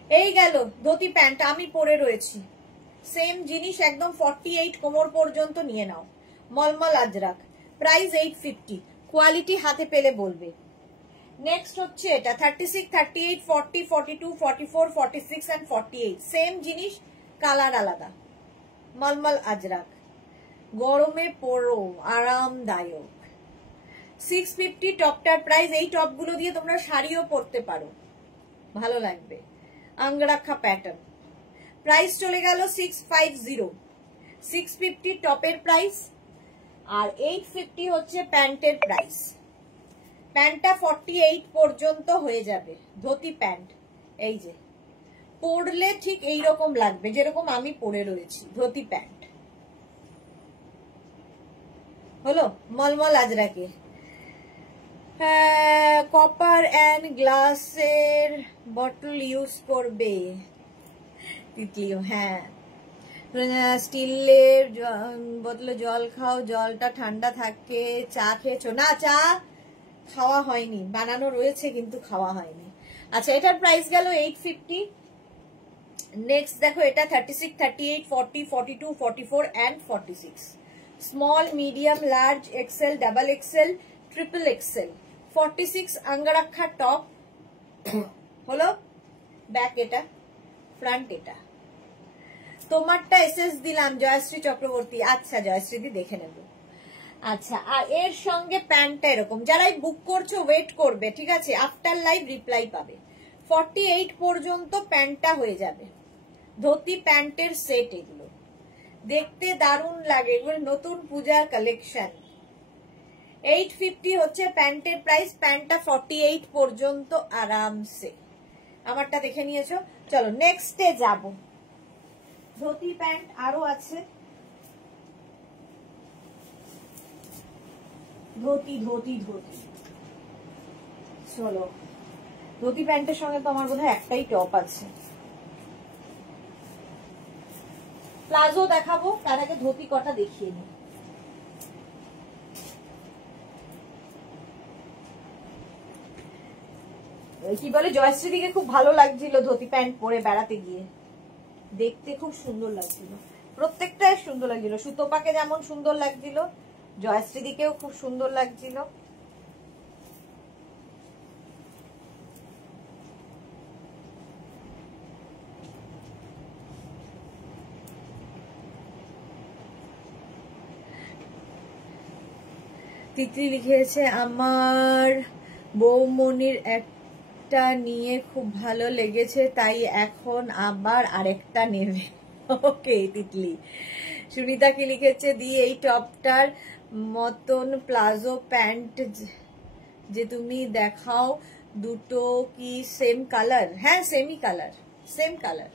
এই গেল ধুতি প্যান্ট, আমি পরে রয়েছি, সেম জিনিস একদম 48 কোমর পর্যন্ত নিয়ে নাও, মলমল আজরাক, প্রাইস 850, কোয়ালিটি হাতে পেলে বলবে। নেক্সট হচ্ছে এটা 36, 38, 40, 42, 44, 46 and 48, সেম জিনিস, কালার আলাদা, মলমল আজরাক, গরমে পরো, আরামদায়ক। 650 টপটার প্রাইস। এই টপগুলো দিয়ে তোমরা শাড়িও পরতে পারো, ভালো লাগবে, আঙ্গরাখা প্যাটার্ন। প্রাইস চলে গেল 650, 650 টপের প্রাইস, আর 850 হচ্ছে প্যান্টের প্রাইস। প্যান্টটা 48 পর্যন্ত হয়ে যাবে, ধুতি প্যান্ট। এই যে পরলে ঠিক এইরকম লাগবে যেরকম আমি পরে রয়েছি, ধুতি প্যান্ট হলো, মলমল আজরাকে। কপার অ্যান্ড গ্লাসের বটল ইউজ করবে তিতলিও, হ্যাঁ। স্টিলের বোতলে জল খাও, জলটা ঠান্ডা থাকে। চা খেয়েছো? না, চা খাওয়া হয়নি, বানানো রয়েছে কিন্তু খাওয়া হয়নি। আচ্ছা, এটার প্রাইস গেল 850। নেক্সট দেখো, এটা 36, 38, 40, 42, 44 and 46, small, medium, large, XL, double XL, triple XL, 46 angrakha top হলো। ব্যাক এটা, ফ্রন্ট এটা। তোমারটা এসএস দিলাম জয়শ্রী চক্রবর্তী। আচ্ছা জয়শ্রী দেখে নেব। আচ্ছা, আর এর সঙ্গে প্যান্টটা এরকম, যারাই বুক করছো ওয়েট করবে, ঠিক আছে, আফটার লাইভ রিপ্লাই পাবে। 48 পর্যন্ত প্যান্টটা হয়ে যাবে, ধুতি প্যান্টের সেট, এগুলো দেখতে দারুণ লাগে, এগুলো নতুন পূজার কালেকশন। 850 হচ্ছে প্যান্টের প্রাইস, প্যান্টটা 48 পর্যন্ত আরামসে। আমারটা দেখে নিয়েছো, চলো নেক্সটে যাব। ধুতি প্যান্ট আরো আছে, ধুতি ধুতি ধুতি, চলো ধুতি প্যান্টের সঙ্গে তো আমার বোধহয় একটাই টপ আছে। প্লাজো দেখাবো, তার আগে ধুতি কটা দেখিয়ে নিই। কি বলে, জয়শ্রী দিকে খুব ভালো লাগছিল ধুতি প্যান্ট পরে বেড়াতে গিয়ে, দেখতে খুব সুন্দর লাগছিল, প্রত্যেকটাই সুন্দর লাগছিল। সুতোপাকে যেমন সুন্দর লাগছিল, জয়শ্রী দিকেও খুব সুন্দর লাগছিল। তিতলি লিখেছে আমার বৌমনির একটা নিয়ে খুব ভালো লেগেছে, তাই এখন আবার আরেকটা নেবে। ওকে তিতলি। সুনিতা কি লিখেছে, দিয়ে এই টপটার মতন প্লাজো প্যান্ট যে তুমি দেখাও, দুটো কি সেম কালার? হ্যাঁ, সেমই কালার, সেম কালার,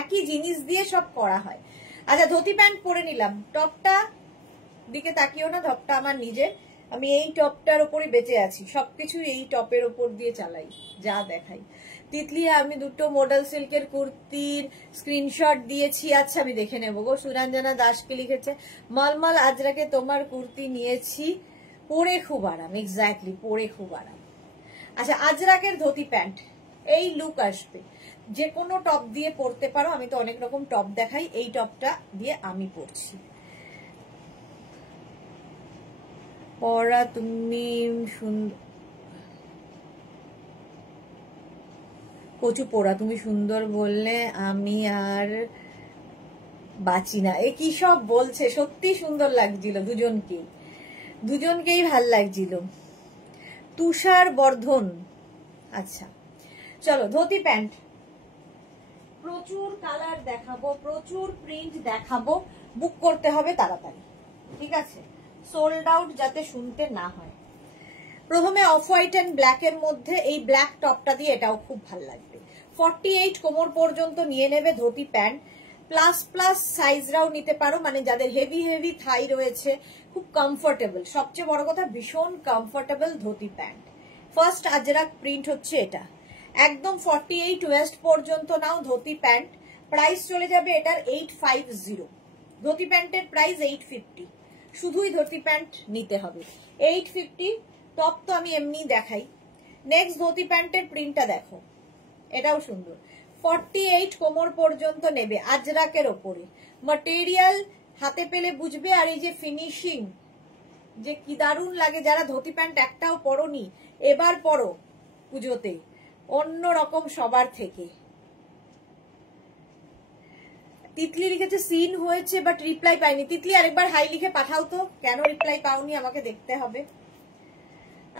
একই জিনিস দিয়ে সব করা হয়। আচ্ছা, ধুতি প্যান্ট পরে নিলাম, টপটা দিকে তাকিও না, টপটা আমার নিজের, আমি এই টপটার ওপরই বেঁচে আছি, সবকিছু এই টপের ওপর দিয়ে চালাই, যা দেখাই। তিতলি, আমি দুটো মডেল সিল্কের কুর্তির স্ক্রিনশট দিয়েছি, আচ্ছা আমি দেখে নেবো গো। সুরঞ্জনা দাসকে লিখেছে, মলমল আজরাকে তোমার কুর্তি নিয়েছি, পরে খুব আরাম, এক্স্যাক্টলি পরে খুব আরাম। আচ্ছা, আজরাকের ধুতি প্যান্ট এই লুক আসবে, যে কোনো টপ দিয়ে পরতে পারো, আমি তো অনেক রকম টপ দেখাই, এই টপটা দিয়ে আমি পরছি। পরা তুমি কচু, পরা তুমি সুন্দর বললে আমি আর বাঁচি না। এ কি সব বলছে, সত্যি সুন্দর লাগছিল দুজনকেই ভাল লাগছিল। তুষার বর্ধন, আচ্ছা চলো ধুতি প্যান্ট প্রচুর কালার দেখাবো, প্রচুর প্রিন্ট দেখাবো, বুক করতে হবে তাড়াতাড়ি, ঠিক আছে? সোল্ড আউট যাতে শুনতে না হয়। প্রথমে অফ হোয়াইট এন্ড ব্ল্যাক এর মধ্যে এই ব্ল্যাক টপটা দিয়ে, এটাও খুব ভালো লাগবে। 48 কোমর পর্যন্ত নিয়ে নেবে ধুতি প্যান্ট। প্লাস প্লাস সাইজরাও নিতে পারো, মানে যাদের হেভি হেভি থাই রয়েছে, খুব কমফোর্টেবল, সবচেয়ে বড় কথা ভীষণ comfortable dhoti pant. First Ajrak print হচ্ছে এটা, একদম 48 ওয়েস্ট পর্যন্ত নাও ধুতি প্যান্ট। প্রাইস চলে যাবে এটার 850। ধুতি প্যান্টের প্রাইস 850, শুধুই ধুতি প্যান্ট নিতে হবে 850। টপ তো আমি এমনি দেখাই। নেক্সট ধুতি প্যান্টের প্রিন্টটা দেখো, এটাও সুন্দর। 48 কোমর পর্যন্ত নেবে, আজরাকের ওপরে। ম্যাটেরিয়াল হাতে পেলে বুঝবে, আর এই যে ফিনিশিং যে কি দারুণ লাগে। যারা ধুতি প্যান্ট একটাও পরোনি, এবার পরো পুজোতে, অন্য রকম সবার থেকে। তিতলি লিখেছে সিন হয়েছে বাট রিপ্লাই পাইনি। তিতলি আরেকবার হাই লিখে পাঠাও তো, কেন রিপ্লাই পাওনি আমাকে দেখতে হবে।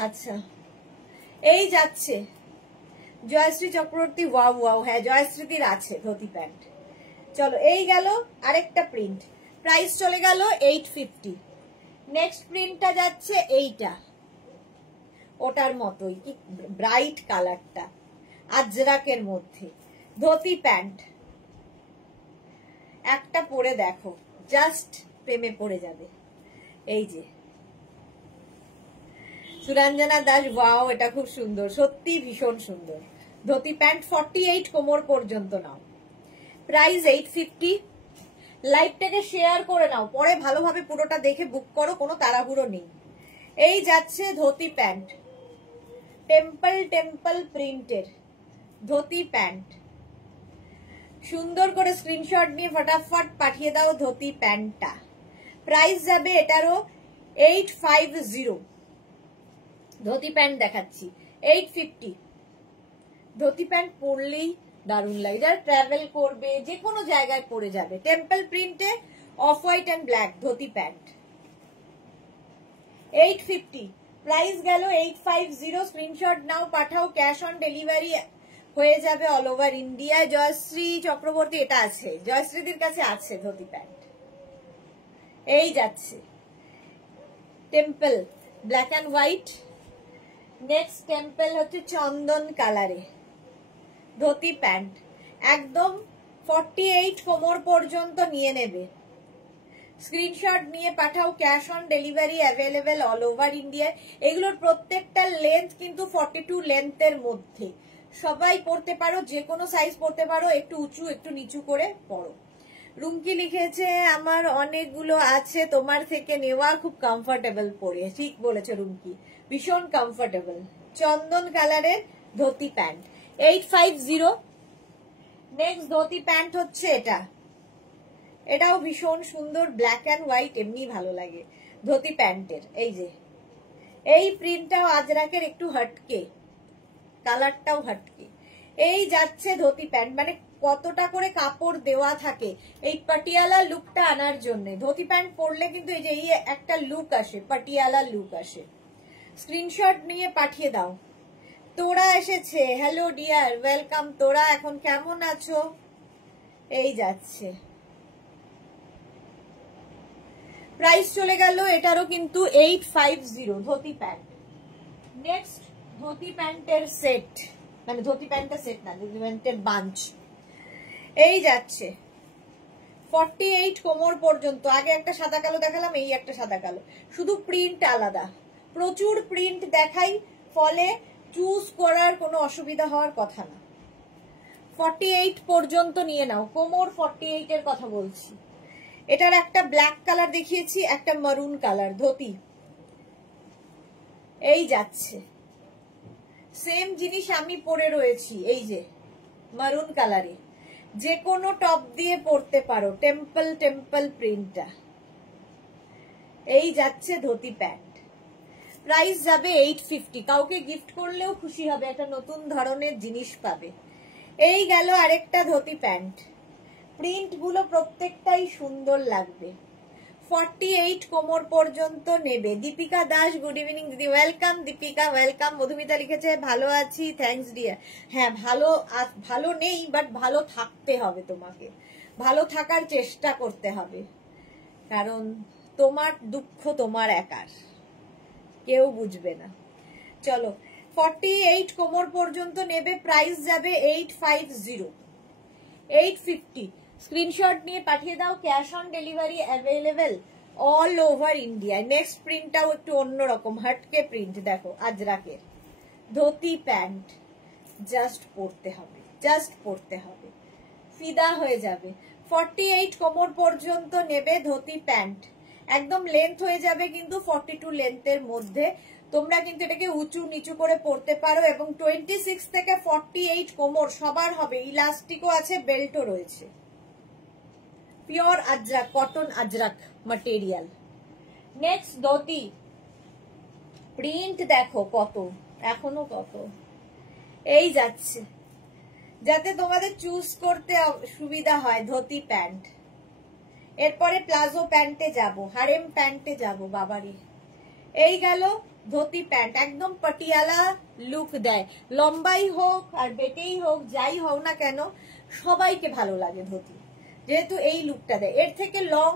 আচ্ছা, এই যাচ্ছে জয়শ্রী চক্রবর্তী, ওয়াও ওয়াও, হ্যাঁ জয়শ্রীতির আছে ধুতি প্যান্ট। চলো, এই গেল আরেকটা প্রিন্ট, প্রাইস চলে গেল 850। নেক্সট প্রিন্টটা যাচ্ছে এইটা, ওটার মতোই, কি ব্রাইট কালারটা, আজরাকের মধ্যে ধুতি প্যান্ট। একটা পরে দেখো, জাস্ট প্রেমে পড়ে যাবে। এই যে সুরঞ্জনা দাস, ওয়াও, এটা খুব সুন্দর, সত্যি ভীষণ সুন্দর ধুতি প্যান্ট। 48 কোমর পর্যন্ত নাও, প্রাইস 850। লাইভটাকে শেয়ার করে নাও, পরে ভালোভাবে পুরোটা দেখে বুক করো, কোনো তাড়াহুড়ো নেই। এই যাচ্ছে ধুতি প্যান্ট, টেম্পল টেম্পল প্রিন্টের ধুতি প্যান্ট। সুন্দর করে স্ক্রিনশট নিয়ে ফটাফট পাঠিয়ে দাও ধুতি প্যান্টটা। প্রাইস যাবে এটারও 850। ধুতি প্যান্ট দেখাচ্ছি 850। ধুতি প্যান্ট পরলেই দারুণ লাগে, যারা ট্রাভেল করবে যে কোনো জায়গায় পরে যাবে। টেম্পল প্রিন্টে off white and black dhoti pant 850। Price গেল 850। স্ক্রিনশট নাও, পাঠাও, ক্যাশ অন ডেলিভারি হয়ে যাবে all over India. Joyshree Chakraborty, এটা আছে, জয়শ্রীদের কাছে আছে ধুতি প্যান্ট। এই যাচ্ছে temple black and white. Next temple হচ্ছে চন্দন কালারে ধুতি প্যান্ট, একদম 48 কোমর পর্যন্ত নিয়ে নেবে। স্ক্রিনশট নিয়ে পাঠাও, cash on delivery available all over India. এগুলোর প্রত্যেকটা লেন্থ কিন্তু 42 লেন্থের মধ্যে, সবাই পড়তে পারো, যে কোনো সাইজ পড়তে পারো, একটু উঁচু একটু নিচু করে পড়ো। রুমকি লিখেছে আমার অনেকগুলো আছে তোমার থেকে নেওয়া, খুব কমফোর্টেবল পরে। ঠিক বলেছে রুমকি, ভীষণ কমফোর্টেবল। চন্দন কালারের dhoti pant 850। Next dhoti pant হচ্ছে এটা, এটাও ভীষণ সুন্দর, ব্ল্যাক অ্যান্ড হোয়াইট, এমনি ভালো লাগে ধুতি প্যান্টের। এই যে এই প্রিন্টটাও আজরাকের, একটু হটকে, কালারটাও হটকে। এই যাচ্ছে ধুতি প্যান্ট, মানে কতটা করে কাপড় দেওয়া থাকে এই পাটিয়ালা লুকটা আনার জন্য। ধুতি প্যান্ট পরলে কিন্তু এই যে এই একটা লুক আসে, পাটিয়ালা লুক আসে। স্ক্রিনশট নিয়ে পাঠিয়ে দাও। তোরা এসেছে, হ্যালো ডিয়ার, ওয়েলকাম। তোরা এখন কেমন আছো? এই যাচ্ছে, প্রাইস চলে গেল এটারও কিন্তু 850 ধুতি প্যান্ট। নেক্সট ধুতি প্যান্টের সেট, মানে ধুতি প্যান্টের সেট না, ধুতি প্যান্টের বাঞ্চ। এই যাচ্ছে 48 কোমর পর্যন্ত। আগে একটা সাদা কালো দেখালাম, এই একটা সাদা কালো, শুধু প্রিন্ট আলাদা। প্রচুর প্রিন্ট দেখাই, ফলে চুজ করার কোনো অসুবিধা হওয়ার কথা না। 48 পর্যন্ত নিয়ে নাও, কোমর 48 এর কথা বলছি। এটার একটা ব্ল্যাক কালার দেখিয়েছি, একটা মারুন কালার ধুতি। এই যাচ্ছে সেম জিনিস আমি পরে রয়েছি, এই যে মারুন কালারে, যে কোনো টপ দিয়ে পরতে পারো, টেম্পল টেম্পল প্রিন্টটা। এই যাচ্ছে ধুতি প্যান্ট, প্রাইস যাবে 850। কাউকে গিফট করলেও খুশি হবে, একটা নতুন ধরনের জিনিস পাবে। এই গেল আরেকটা ধুতি প্যান্ট, প্রিন্ট গুলো প্রত্যেকটাই সুন্দর লাগবে। 48 কোমর পর্যন্ত নেবে। দীপিকা দাস, গুড ইভিনিং দিদি। Welcome Dipika, welcome. মধুমিতা লিখেছে ভালো আছি, থ্যাঙ্কস ডিয়ার। হ্যাঁ, ভালো নেই, বাট ভালো থাকতে হবে তোমাকে, ভালো থাকার চেষ্টা করতে হবে, কারণ তোমার দুঃখ তোমার একার, কেউ বুঝবে না। চলো 48 কোমর পর্যন্ত নেবে, প্রাইস যাবে 850, 850। স্ক্রিনশট নিয়ে পাঠিয়ে দাও, cash on delivery available all over India. Next প্রিন্টটাও একটু অন্যরকম, হটকে প্রিন্ট দেখো, আজরাকের ধুতি প্যান্ট, জাস্ট পরতে হবে, জাস্ট পরতে হবে, ফিদা হয়ে যাবে। 48 কোমর পর্যন্ত নেবে ধুতি প্যান্ট, একদম লেন্থ হয়ে যাবে কিন্তু 42 লেন্থের মধ্যে। তোমরা কিন্তু এটাকে উঁচু নিচু করে পরতে পারো, এবং 26 থেকে 48 কোমর সবার হবে। ইলাস্টিকও আছে, বেল্টও রয়েছে। Pure Ajrak, cotton Ajrak material. Next dhoti print দেখো কত, এখনো কত, এই যাচ্ছে, যাতে তোমাদের চুজ করতে সুবিধা হয়। ধুতি প্যান্ট, এরপরে প্লাজো প্যান্টে যাব, হারেম প্যান্টে যাব, বাবারি। এই গেল ধুতি প্যান্ট, একদম পাটিয়ালা লুক দেয়, লম্বাই হোক আর বেটেই হোক, যাই হোক না কেন সবাইকে ভালো লাগে ধুতি, যেহেতু এই লুকটা দেয়। এর থেকে লং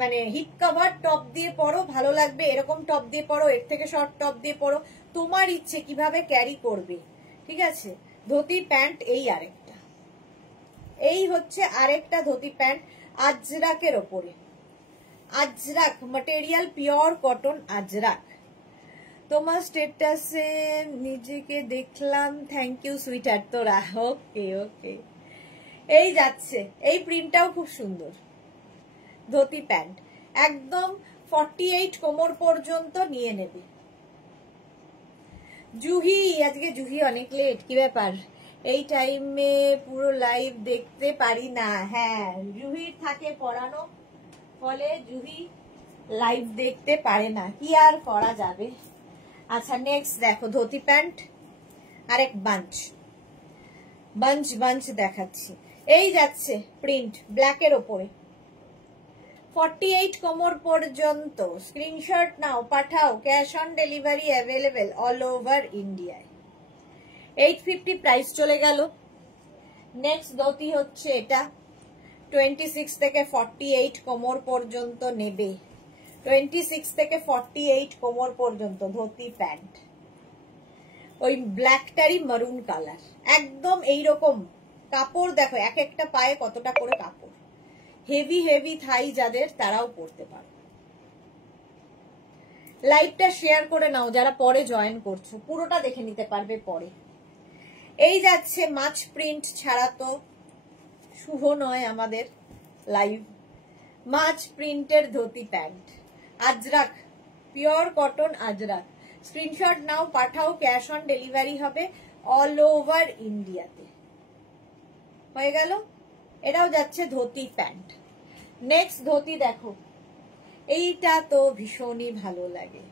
মানে হিপ কভার টপ দিয়ে পরো, ভালো লাগবে, এরকম টপ দিয়ে পরো, এর থেকে শর্ট টপ দিয়ে পরো, তোমার ইচ্ছে কিভাবে ক্যারি করবে, ঠিক আছে। ধুতি প্যান্ট এই আরেকটা, এই হচ্ছে আরেকটা ধুতি প্যান্ট আজরাকের ওপরে। Ajrak material, pure cotton Ajrak. তোমার স্টেটাসে নিজেকে দেখলাম, থ্যাংক ইউ সুইটহার্ট তোরা। ওকে ওকে, এই যাচ্ছে, এই প্রিন্টটাও খুব সুন্দর। ধুতি প্যান্ট একদম 48 কোমর পর্যন্ত নিয়ে নেবে। জুহি, আজকে জুহি অনেক লেট, কি ব্যাপার? এই টাইমে পুরো লাইভ দেখতে পারি না। হ্যাঁ, জুহির থাকে পড়ানো, ফলে জুহি লাইভ দেখতে পারে না, কি আর করা যাবে। আচ্ছা, নেক্সট দেখো ধুতি প্যান্ট, আরেক বাঞ্চ দেখাচ্ছি। এই যাচ্ছে প্রিন্ট ব্ল্যাকের ওপরে, 48 কোমর পর্যন্ত। স্ক্রিনশট নাও, পাঠাও, cash on delivery available all over ইন্ডিয়ায়। 850 প্রাইস চলে গেল। নেক্সট ধুতি হচ্ছে এটা, 26 থেকে 48 কোমর পর্যন্ত নেবে, 26 থেকে 48 কোমর পর্যন্ত ধুতি প্যান্ট, ওই ব্ল্যাকটারই মারুন কালার, একদম এইরকম কাপড় দেখো, এক একটা পায়ে কতটা করে কাপড়। হেভি হেভি থাই যাদের, তারাও পরতে পারো। লাইভটা শেয়ার করে নাও যারা পরে জয়েন করছো, পুরোটা দেখে নিতে পারবে পরে। এই যাচ্ছে মাছ প্রিন্ট ছাড়া তো শুভ নয় আমাদের লাইভ। মাছ প্রিন্টের dhoti pant, Ajrak, pure cotton Ajrak. Screenshot নাও, পাঠাও, ক্যাশ অন ডেলিভারি হবে অল ওভার ইন্ডিয়াতে। হয়ে গেল, এটাও যাচ্ছে ধুতি প্যান্ট। নেক্সট ধুতি দেখো, এইটা তো ভীষণই ভালো লাগে।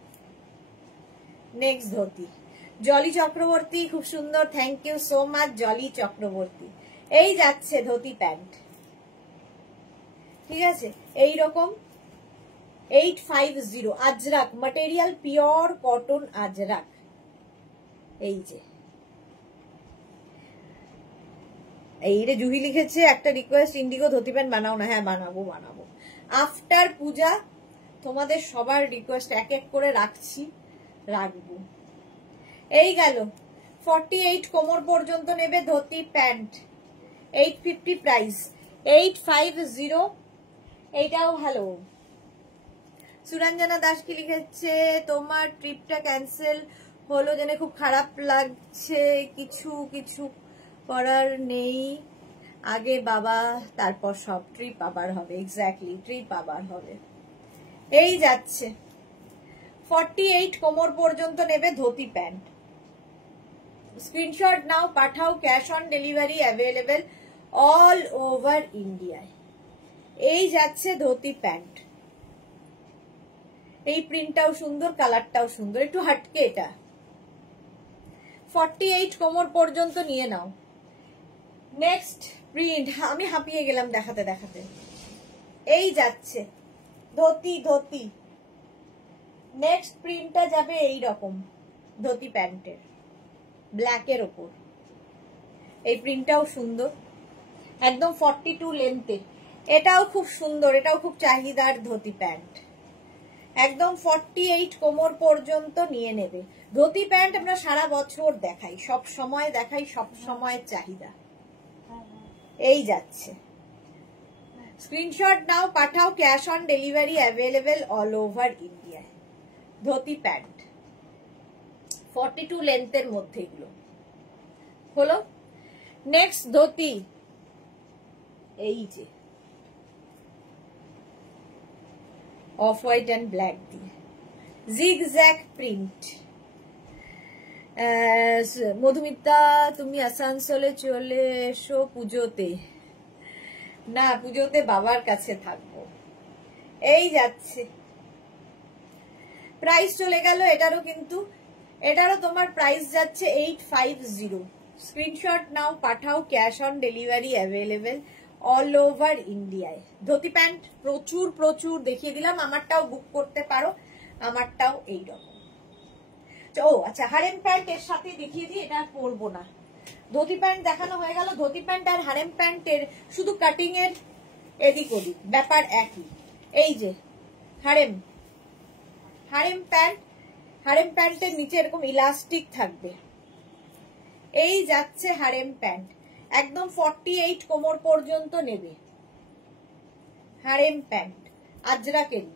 নেক্সট ধুতি জলি চক্রবর্তী, খুব সুন্দর, thank you so much Jolly Chakraborty. এই যাচ্ছে ধুতি প্যান্ট, ঠিক আছে, এইরকম 850 Ajrak material, pure cotton Ajrak. এই যে এই রে, জুহি লিখেছে একটা রিকোয়েস্ট, ইন্ডিগো ধুতি প্যান্ট বানাও না। হ্যাঁ, বানাবো। আফটার পূজা তোমাদের সবার রিকোয়েস্ট এক এক করে রাখবো। এই গেল 48 কোমর পর্যন্ত নেবে ধুতি প্যান্ট, 850 প্রাইস, 850। এইটাও ভালো। সুরঞ্জনা দাস কি লিখেছে, তোমার ট্রিপটা ক্যান্সেল হলো জেনে খুব খারাপ লাগছে, কিছু করার নেই, আগে বাবা তারপর সব, ট্রিপ আবার হবে। এক্স্যাক্টলি, ট্রিপ আবার হবে। এই যাচ্ছে 48 কোমর পর্যন্ত নেবে ধুতি প্যান্ট। স্ক্রিনশট নাও, পাঠাও, cash on delivery available all over ইন্ডিয়ায়। এই যাচ্ছে ধুতি প্যান্ট, এই প্রিন্টটাও সুন্দর, কালারটাও সুন্দর, একটু হাটকে এটা। 48 কোমর পর্যন্ত নিয়ে নাও। নেক্সট প্রিন্ট, আমি হাঁপিয়ে গেলাম দেখাতে। এই যাচ্ছে ধুতি ধুতি নেক্সট প্রিন্টটা যাবে এই রকম ধুতি প্যান্টের ব্ল্যাকের ওপর। এই প্রিন্টটাও সুন্দর, একদম 42 লেন্থে। এটাও খুব সুন্দর, এটাও খুব চাহিদার ধুতি প্যান্ট, একদম 48 কোমর পর্যন্ত নিয়ে নেবে। ধুতি প্যান্ট আমরা সারা বছর দেখাই, সব সময় দেখাই, সব সময় চাহিদা। এই যাচ্ছে, স্ক্রিনশট নাও, পাঠাও, cash on delivery available all over India. Dhoti pant 42 লেন্থের মধ্যে এগুলো হলো। নেক্সট ধুতি, এই যে অফ হোয়াইট অ্যান্ড ব্ল্যাক দিয়ে জিগজ্যাগ প্রিন্ট। মধুমিতা তুমি আসানসোলে চলে এসো পুজোতে। না, পুজোতে বাবার কাছে থাকবো। এই যাচ্ছে, প্রাইস চলে গেল এটারও, কিন্তু এটারও তোমার প্রাইস যাচ্ছে 850। স্ক্রিনশট নাও, পাঠাও, cash on delivery available all over ইন্ডিয়ায়। ধুতি প্যান্ট প্রচুর প্রচুর দেখিয়ে দিলাম, আমারটাও বুক করতে পারো, আমারটাও এইরকম। ও আচ্ছা, হারেম প্যান্ট এর সাথে দেখিয়ে দিই, এটা পরবো না। ধুতি প্যান্ট দেখানো হয়ে গেল। ধুতি প্যান্ট আর হারেম প্যান্টের শুধু কাটিং এর এদিক ওদিক ব্যাপার একই। এই যে হারেম, হারেম প্যান্ট, হারেম প্যান্টের নিচে এরকম ইলাস্টিক থাকবে। এই যাচ্ছে হারেম প্যান্ট, একদম 48 কোমর পর্যন্ত নেবে। হারেম প্যান্ট আজরাকের,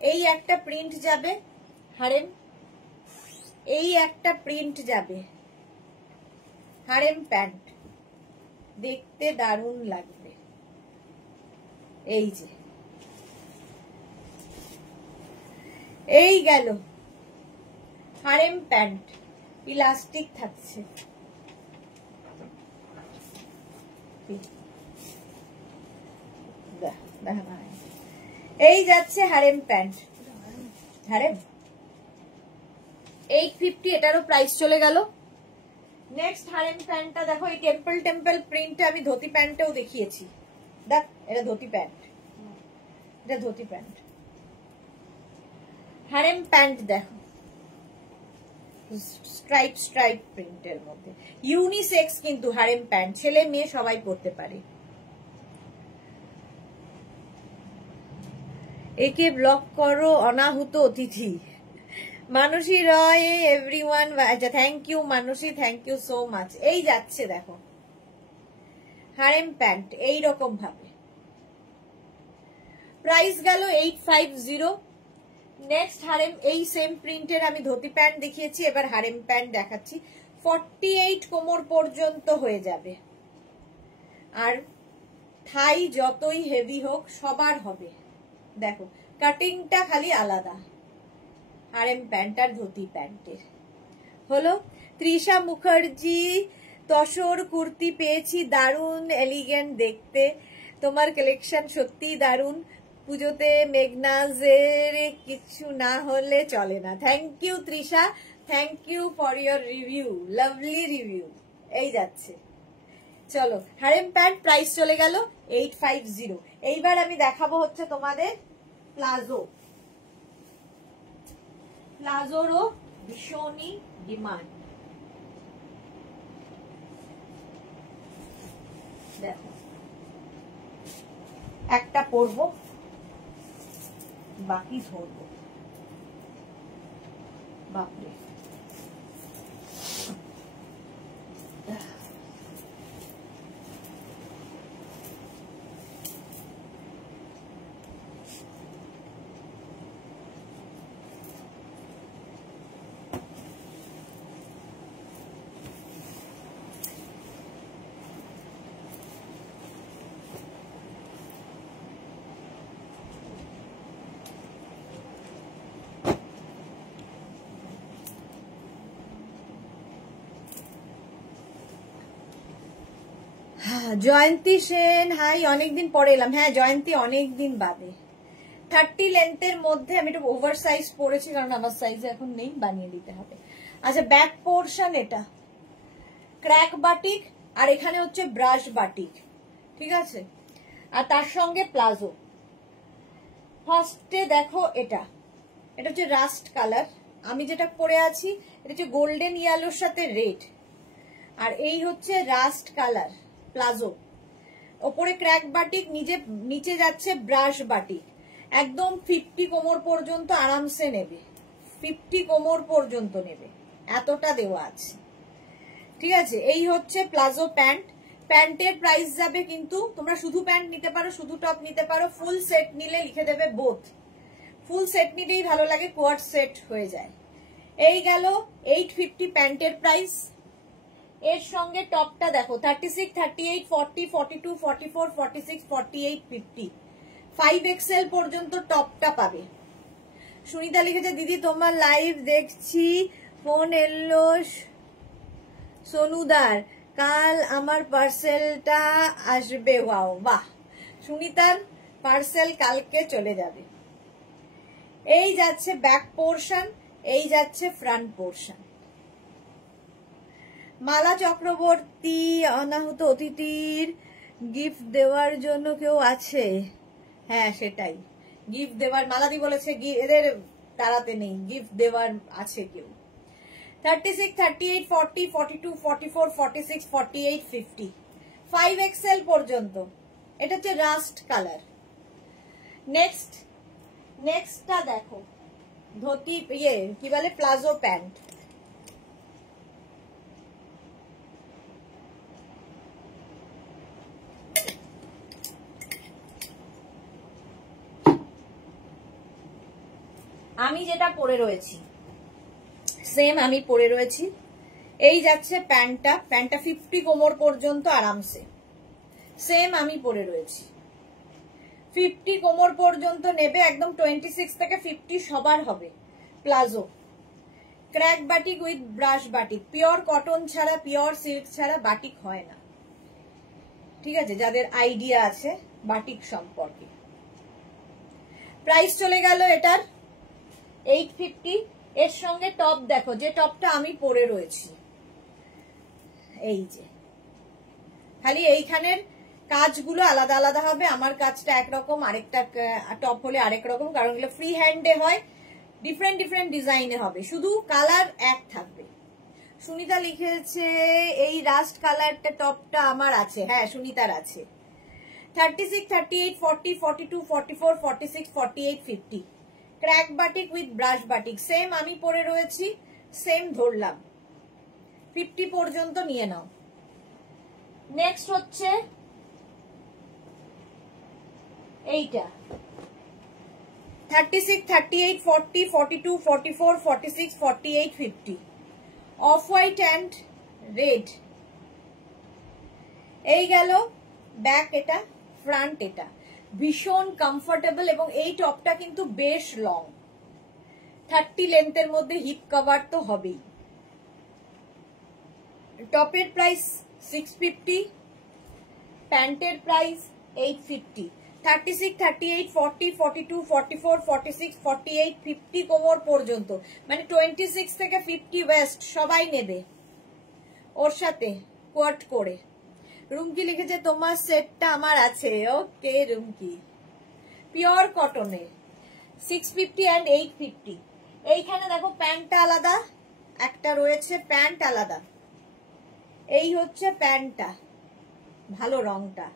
এই একটা প্রিন্ট যাবে হারেম, এই একটা প্রিন্ট যাবে হারেম প্যান্ট, দেখতে দারুণ লাগবে। এই যে এই গেল হারেম প্যান্ট, ইলাস্টিক থাকছে। এই যাচ্ছে হারেম প্যান্ট, হারেম 850, এটারও প্রাইস চলে গেল। নেক্সট হারেম প্যান্টটা দেখো, এই টেম্পল টেম্পল প্রিন্টটা আমি ধুতি প্যান্টেও দেখিয়েছি। দেখ, এটা ধুতি প্যান্ট, এটা ধুতি প্যান্ট। হারেম প্যান্ট দেখো, স্ট্রাইপ স্ট্রাইপ প্রিন্টের মধ্যে, ইউনিসেক্স কিন্তু হারেম প্যান্ট, ছেলে মেয়ে সবাই পরতে পারে। একে ব্লক করো অনাহুত অতিথি। মানসী রয়, এভরিওয়ান, আচ্ছা thank you Manasi, thank you so much. এই যাচ্ছে দেখো হারেম প্যান্ট এইরকম ভাবে, প্রাইস গেল 850। নেক্সট হারেম, এই সেম প্রিন্টের আমি ধুতি প্যান্ট দেখিয়েছি, এবার হারেম প্যান্ট দেখাচ্ছি। 48 কোমর পর্যন্ত হয়ে যাবে, আর থাই যতই হেভি হোক সবার হবে। দেখো কাটিংটা খালি আলাদা হারেম প্যান্ট আর ধুতি প্যান্টের হলো। তৃষা মুখার্জি, তসর কুর্তি পেয়েছি, দারুন এলিগেন্ট দেখতে, তোমার কালেকশন সত্যি দারুন। পুজোতে মেঘনাজের কিছু না হলে চলে না। Thank you Trisha, thank you for your review, lovely review. এই যাচ্ছে, চলো হারেম প্যান্ট প্রাইস চলে গেল 850। এইবার আমি দেখাবো হচ্ছে তোমাদের প্লাজো। প্লাজোরও ভীষণই ডিমান্ড। দেখো একটা পরবো, বাকি ধরবো। বাপরে, জয়ন্তী সেন, হাই, অনেকদিন পরে এলাম। হ্যাঁ জয়ন্তী, অনেকদিন বাদে। 30 লেন্থের মধ্যে আমি একটু ওভার সাইজ পরেছি, কারণ আমার সাইজে এখন নেই, বানিয়ে দিতে হবে। আচ্ছা, ব্যাক পোর্শন এটা ক্র্যাক বাটিক, আর এখানে হচ্ছে ব্রাশ বাটিক, ঠিক আছে, আর তার সঙ্গে প্লাজো। ফার্স্টে দেখো এটা হচ্ছে রাস্ট কালার, আমি যেটা পরে আছি এটা হচ্ছে গোল্ডেন ইয়েলোর সাথে রেড, আর এই হচ্ছে রাস্ট কালার প্লাজো, ওপরে ক্র্যাক বাটিক, নিচে যাচ্ছে ব্রাশ বাটিক, একদম 50 কোমর পর্যন্ত আরামসে নেবে, 50 কোমর পর্যন্ত নেবে, এতটা দেওয়া আছে। ঠিক আছে, এই হচ্ছে প্লাজো প্যান্ট। প্যান্টের প্রাইস যাবে, কিন্তু তোমরা শুধু প্যান্ট নিতে পারো, শুধু টপ নিতে পারো, ফুল সেট নিলে লিখে দেবে বোথ, ফুল সেট নিলেই ভালো লাগে, কোয়ার্ড সেট হয়ে যায়। এই গেল 850 প্যান্টের প্রাইস। এর সঙ্গে টপটা দেখো 36, 38, 40, 42, 44, 46, 48, 50, 5XL পর্যন্ত টপটা পাবে। সুনিতা লিখেছে দিদি তোমার লাইভ দেখছি, ফোন এলো সোনুদার, কাল আমার পার্সেলটা আসবে। ওয়াও, বাহ, সুনিতার পার্সেল কালকে চলে যাবে। এই যাচ্ছে ব্যাক পোর্শন, এই যাচ্ছে ফ্রন্ট পোর্শন। মালা চক্রবর্তী, অনাহুত অতিথির গিফট দেওয়ার জন্য কেউ আছে? হ্যাঁ সেটাই, গিফট দেওয়ার, মালাদি বলেছে এদের তাড়াতে নেই, গিফট দেওয়ার আছে কেউ। 36, 38, 40, 42, 44, 46, 48, 50, 5XL পর্যন্ত। এটা হচ্ছে রাস্ট কালার। নেক্সটটা দেখো, ধুতি, কি বলে, প্লাজো প্যান্ট। আমি যেটা পরে রয়েছি সেম আমি পরে রয়েছি। এই যাচ্ছে প্যান্টটা 50 কোমর পর্যন্ত আরামসে, সেম আমি পরে রয়েছি, 50 কোমর পর্যন্ত নেবে, একদম 26 থেকে 50 সবার হবে। Palazzo, crack batik with brush batik, pure cotton ছাড়া, পিওর সিল্ক ছাড়া বাটিক হয় না। ঠিক আছে, যাদের আইডিয়া আছে বাটিক সম্পর্কে। প্রাইস চলে গেল এটার 850। এর সঙ্গে টপ দেখো, যে টপটা আমি পরে রয়েছি, এই যে, খালি এইখানের কাজগুলো আলাদা আলাদা হবে, আমার কাজটা একরকম, আরেকটা টপ হলে আরেক রকম, কারণ এগুলো ফ্রি হ্যান্ডে হয়, ডিফারেন্ট ডিজাইনে হবে, শুধু কালার এক থাকবে। সুনিতা লিখেছে এই রাস্ট কালারটা টপটা আমার আছে, হ্যাঁ সুনিতার আছে। 36, 38, 40, 42, 44, 46, 48, 50, crack batik with brush batik, same আমি পরে রয়েছি, সেম ধরলাম, 50 পর্যন্ত নিয়ে নাও। নেক্সট হচ্ছে এইটা 36, 38, 40, 42, 44, 46, 48, 50, অফ হোয়াইট অ্যান্ড রেড। এই গেল ব্যাক, এটা ফ্রন্ট, এটা ভীষণ কমফোর্টেবল, এবং এই টপটা কিন্তু বেশ লং, 30 লেন্থের মধ্যে হিপ কভার তো হবেই। টপের প্রাইস 650, প্যান্টের প্রাইস 850। 36, 38, 40, 42, 44, 46, 48, 50 কোমর পর্যন্ত, মানে 26 থেকে 50 ওয়েস্ট সবাই নেবে, ওর সাথে কোয়াট করে। রুমকি লিখেছে তোমার সেটটা আমার আছে, ওকে রুমকি, পিওর কটনে 650 and 850। এইখানে দেখো প্যান্টটা আলাদা, একটা রয়েছে প্যান্ট আলাদা। এই হচ্ছে প্যান্টটা, ভালো রংটা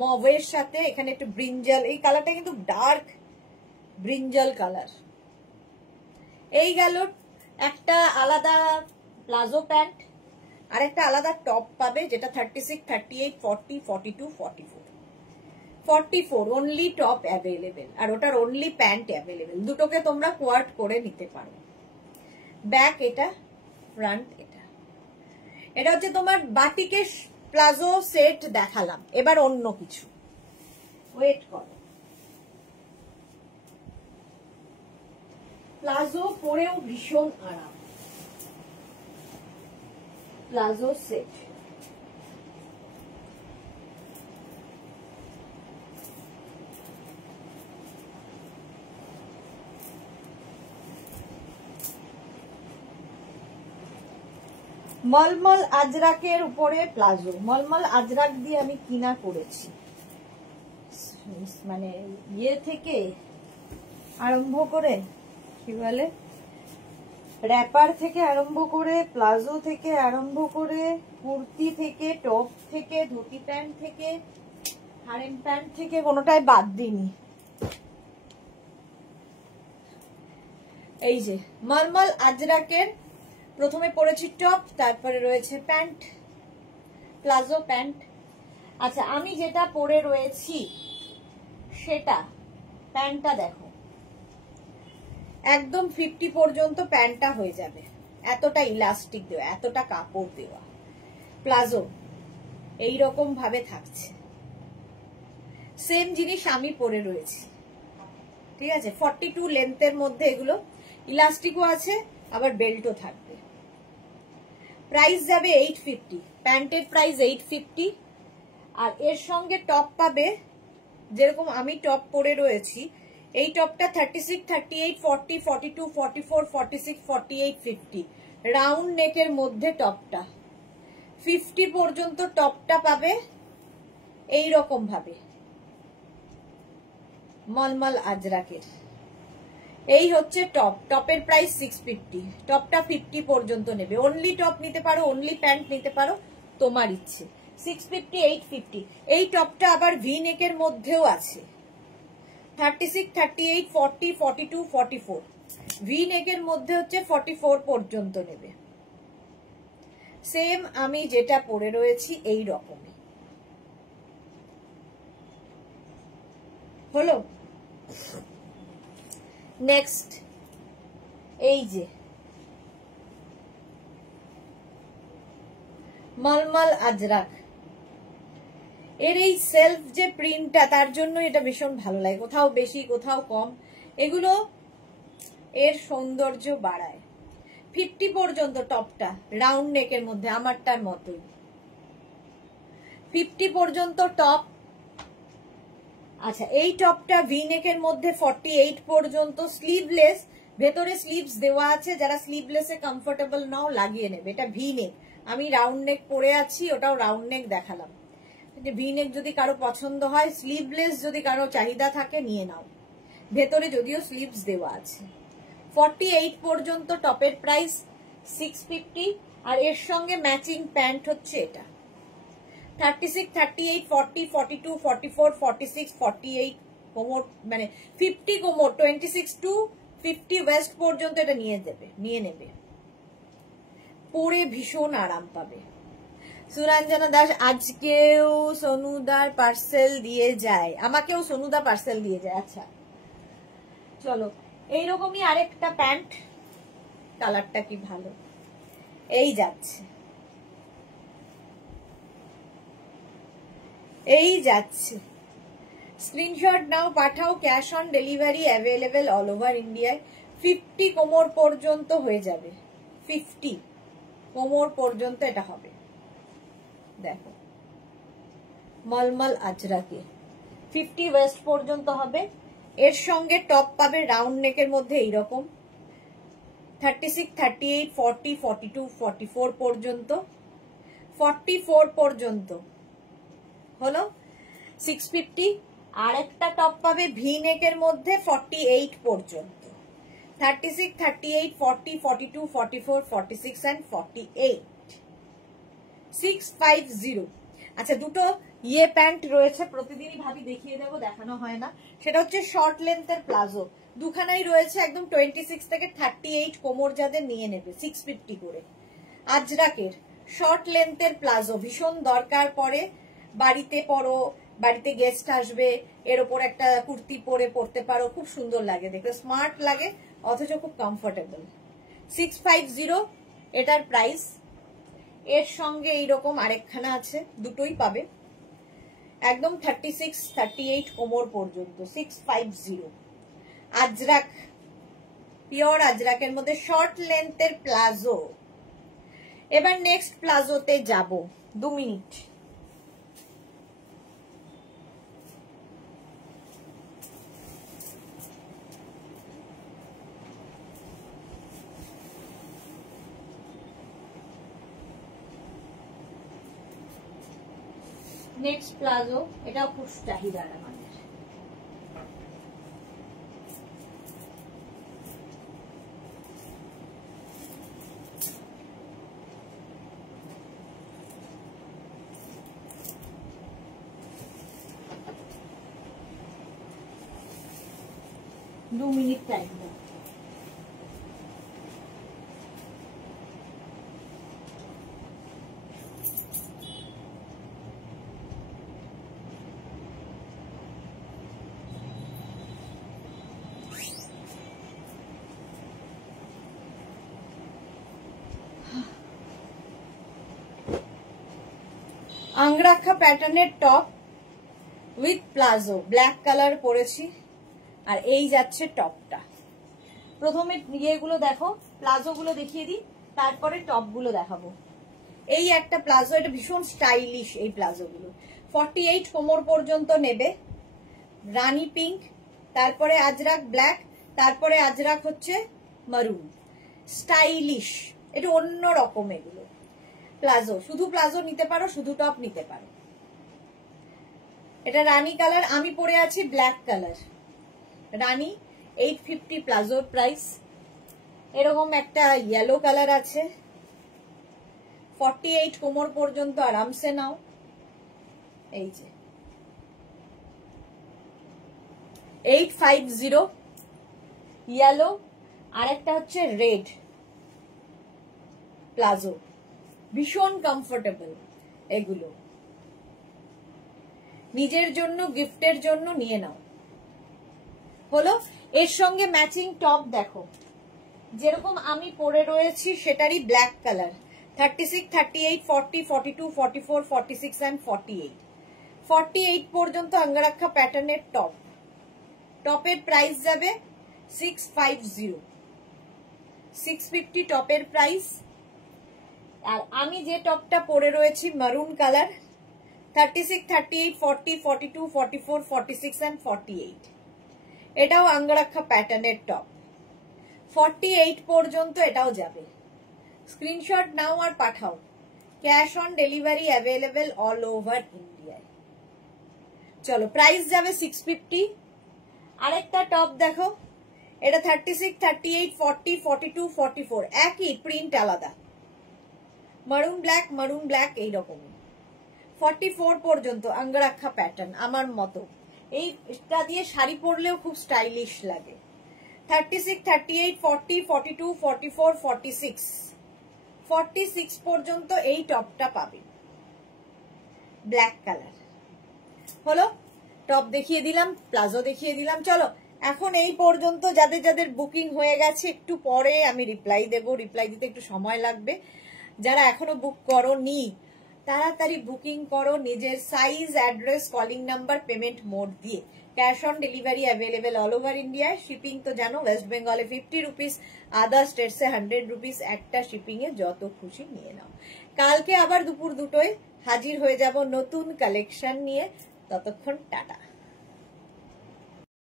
মভের সাথে, এখানে একটু ব্রিঞ্জাল, এই কালারটা কিন্তু ডার্ক ব্রিঞ্জাল কালার। এই গেল একটা আলাদা প্লাজো প্যান্ট, আর একটা আলাদা টপ পাবে, যেটা 36, 38, 40, 42, 44, 44 অনলি টপ অ্যাভেলেবেল, আর ওটার অনলি প্যান্ট অ্যাভেলেবেল, দুটোকে তোমরা কোয়ার্ট করে নিতে পারো। ব্যাক এটা, ফ্রন্ট এটা। এটা হচ্ছে তোমার বাটিকের প্লাজো সেট দেখালাম, এবার অন্য কিছু, ওয়েট করো। প্লাজো পরেও ভীষণ আরাম, প্লাজো সেট। মলমল আজরাকের উপরে প্লাজো, মলমল আজরাক দিয়ে আমি কিনা করেছি, মানে ইয়ে থেকে আরম্ভ করে কি বলে র‍্যাপার থেকে আরম্ভ করে, প্লাজো থেকে আরম্ভ করে, কুর্তি থেকে, টপ থেকে, ধুতি প্যান্ট থেকে, হারেম প্যান্ট থেকে কোনোটাই বাদ দিইনি। এই যে মলমল আজরাকের প্রথমে পরেছি টপ, তারপরে রয়েছে প্যান্ট, প্লাজো প্যান্ট। আচ্ছা, আমি যেটা পরে রয়েছি সেটা প্যান্টটা দেখো, একদম 50 পর্যন্ত প্যান্টটা হয়ে যাবে, এতটা ইলাস্টিক দেওয়া, এতটা কাপড় দেওয়া। প্লাজো এইরকম ভাবে থাকছে, সেম জিনিস আমি পরে রয়েছি, ঠিক আছে। 42 লেন্থের মধ্যে এগুলো, ইলাস্টিকও আছে, আবার বেল্টও থাকবে। প্রাইস যাবে 850, প্যান্টের প্রাইস 850। আর এর সঙ্গে টপ পাবে, যেরকম আমি টপ পরে রয়েছি, এই টপটা 36, 38, 40, 42, 44, 46, 48, 50 রাউন্ড নেকের মধ্যে টপটা 50 পর্যন্ত টপটা পাবে এই রকম ভাবে মলমল আজরাকের। এই হচ্ছে টপ, টপের প্রাইস 650, টপটা 50 পর্যন্ত নেবে। অনলি টপ নিতে পারো, অনলি প্যান্ট নিতে পারো, তোমার ইচ্ছে। 650, 850। এই টপটা আবার ভি নেকের মধ্যেও আছে, 36, 38, 40, 42, 44 ভি নেকের মধ্যে হচ্ছে 44 পর্যন্ত নেবে। সেম আমি যেটা পরে রয়েছি এই রকমই হলো। নেক্সট এই যে মলমল আজরাক, এর এই সেলফ যে প্রিন্টটা, তার জন্য এটা ভীষণ ভালো লাগে, কোথাও বেশি কোথাও কম, এগুলো এর সৌন্দর্য বাড়ায়। 50 পর্যন্ত টপটা রাউন্ড নেকের মধ্যে, আমারটার মতোই 50 পর্যন্ত টপ। আচ্ছা, এই টপটা ভি নেকের মধ্যে 48 পর্যন্ত, স্লিভলেস, ভেতরে স্লিভস দেওয়া আছে, যারা স্লিভলেসে কমফোর্টেবল নাও লাগিয়ে নেবে। এটা ভি নেক, আমি রাউন্ড নেক পরে আছি, ওটাও রাউন্ড নেক দেখালাম। ভি নেক যদি কারো পছন্দ হয়, স্লিভলেস যদি কারো চাহিদা থাকে নিয়ে নাও, ভেতরে যদিও স্লিভস দেওয়া আছে। 48 পর্যন্ত টপের প্রাইস 650। আর এর সঙ্গে ম্যাচিং প্যান্ট হচ্ছে এটা 36, 38, 40, 42, 44, 46, 48 কোমর, মানে 50 কোমর, 26 to 50 ওয়েস্ট পর্যন্ত এটা নিয়ে নেবে, পরে ভীষণ আরাম পাবে। সুরঞ্জনা দাস, আজকেও সোনুদার পার্সেল দিয়ে যায়, আমাকেও সোনুদা পার্সেল দিয়ে যায়। আচ্ছা চলো, এইরকমই আরেকটা প্যান্ট, কালারটা কি ভালো, এই যাচ্ছে, এই যাচ্ছে, স্ক্রিনশট নাও, পাঠাও, cash on delivery available all over ইন্ডিয়ায়। 50 কোমর পর্যন্ত হয়ে যাবে, 50 কোমর পর্যন্ত এটা হবে। দেখো মলমল আজরাকে 50 ওয়েস্ট পর্যন্ত হবে। এর সঙ্গে টপ পাবে রাউন্ড নেকের মধ্যে এইরকম 36, 38, 40, 42, 44 পর্যন্ত, 44 পর্যন্ত হলো 650। আর একটা টপ পাবে ভি নেকের মধ্যে 48 পর্যন্ত, 36, 38, 40, 42, 44, 46 and 48, 650। আচ্ছা, দুটো ইয়ে প্যান্ট রয়েছে, প্রতিদিনই ভাবি দেখিয়ে দেবো, দেখানো হয় না। সেটা হচ্ছে শর্ট লেন্থের প্লাজো, দুখানাই রয়েছে, একদম 26 থেকে 38 কোমর যাদের নিয়ে নেবে, 650 করে। আজরাকের শর্ট লেন্থের প্লাজো ভীষণ দরকার পড়ে, বাড়িতে পরো, বাড়িতে গেস্ট আসবে, এর ওপর একটা কুর্তি পরে পরতে পারো, খুব সুন্দর লাগে দেখতে, স্মার্ট লাগে, অথচ খুব কমফোর্টেবল। 650 এটার প্রাইস। এর সঙ্গে এইরকম আরেকখানা আছে, দুটোই পাবে, একদম 36, 38 কোমর পর্যন্ত, 650। আজরাক, পিওর আজরাকের মধ্যে শর্ট লেন্থের প্লাজো। এবার নেক্সট প্লাজোতে যাব, 2 মিনিট। নেক্সট প্লাজো, এটাও খুব চাহিদার আমাদের। 2 মিনিট টাইম দাও। আংরাখা প্যাটার্নের top with palazzo, black colour পরেছি। আর এই যাচ্ছে টপটা। প্রথমে ইয়েগুলো দেখো, প্লাজো গুলো দেখিয়ে দিই, তারপরে টপ গুলো দেখাবো। এই একটা প্লাজো, এটা ভীষণ স্টাইলিশ। এই প্লাজো গুলো 48 কোমর পর্যন্ত নেবে। রানী পিঙ্ক, তারপরে আজরাক ব্ল্যাক, তারপরে আজরাক হচ্ছে মারুন। স্টাইলিশ, এটা অন্য রকম। এগুলো প্লাজো, শুধু প্লাজো নিতে পারো, শুধু টপ নিতে পারো। এটা রানী কালার, আমি পরে আছি ব্ল্যাক কালার। রানী 850 প্লাজোর প্রাইস। এরকম একটা ইয়েলো কালার আছে, 48 কোমর পর্যন্ত আরামসে নাও। এই যে 850 ইয়েলো, আর একটা হচ্ছে রেড প্লাজো, ভীষণ কমফোর্টেবল। এগুলো নিজের জন্য, গিফটের জন্য নিয়ে নাও। হলো, এর সঙ্গে ম্যাচিং টপ দেখো, যেরকম আমি পরে রয়েছি সেটারই ব্ল্যাক কালার। 36, 38, 40, 42, 44, 46 and 48। 48 পর্যন্ত আঙ্গারাক্ষা প্যাটার্নের টপ। টপের প্রাইস যাবে 650, 650 টপের প্রাইস। আর আমি যে টপটা পরে রয়েছি মারুন কালার, 36, 38, 40, 42, 44, 46 and 48। এটাও আঙ্গারাক্ষা প্যাটার্নের টপ। 48 পর্যন্ত এটাও যাবে। স্ক্রিনশট নাও আর পাঠাও। Cash on delivery available all over ইন্ডিয়ায়। চলো, প্রাইস যাবে 650। আরেকটা টপ দেখো, এটা 36, 38, 40, 42, 44, একই প্রিন্ট আলাদা। মারুন ব্ল্যাক, মারুন ব্ল্যাক এইরকম। 44 পর্যন্ত আঙ্গারাক্ষা প্যাটার্ন, আমার মতো। এইটা দিয়ে শাড়ি পরলেও খুব স্টাইলিশ লাগে। 36, 38, 40, 42, 44, 46, 46 পর্যন্ত এই টপটা পাবে, ব্ল্যাক কালার। হলো, টপ দেখিয়ে দিলাম, প্লাজো দেখিয়ে দিলাম। চলো, এখন এই পর্যন্ত যাদের যাদের বুকিং হয়ে গেছে, একটু পরে আমি রিপ্লাই দেবো। রিপ্লাই দিতে একটু সময় লাগবে। যারা এখনো বুক করোনি, তাড়াতাড়ি বুকিং করো নিজের size, address, calling number, payment mode দিয়ে। Cash on delivery available all over ইন্ডিয়ায়। শিপিং তো জানো, ওয়েস্ট বেঙ্গলে 50 রুপিস, আদার স্টেটসে 100 রুপিস। একটা শিপিং এ যত খুশি নিয়ে নাও। কালকে আবার দুপুর 2টোয় হাজির হয়ে যাব নতুন কালেকশন নিয়ে। ততক্ষণ টাটা।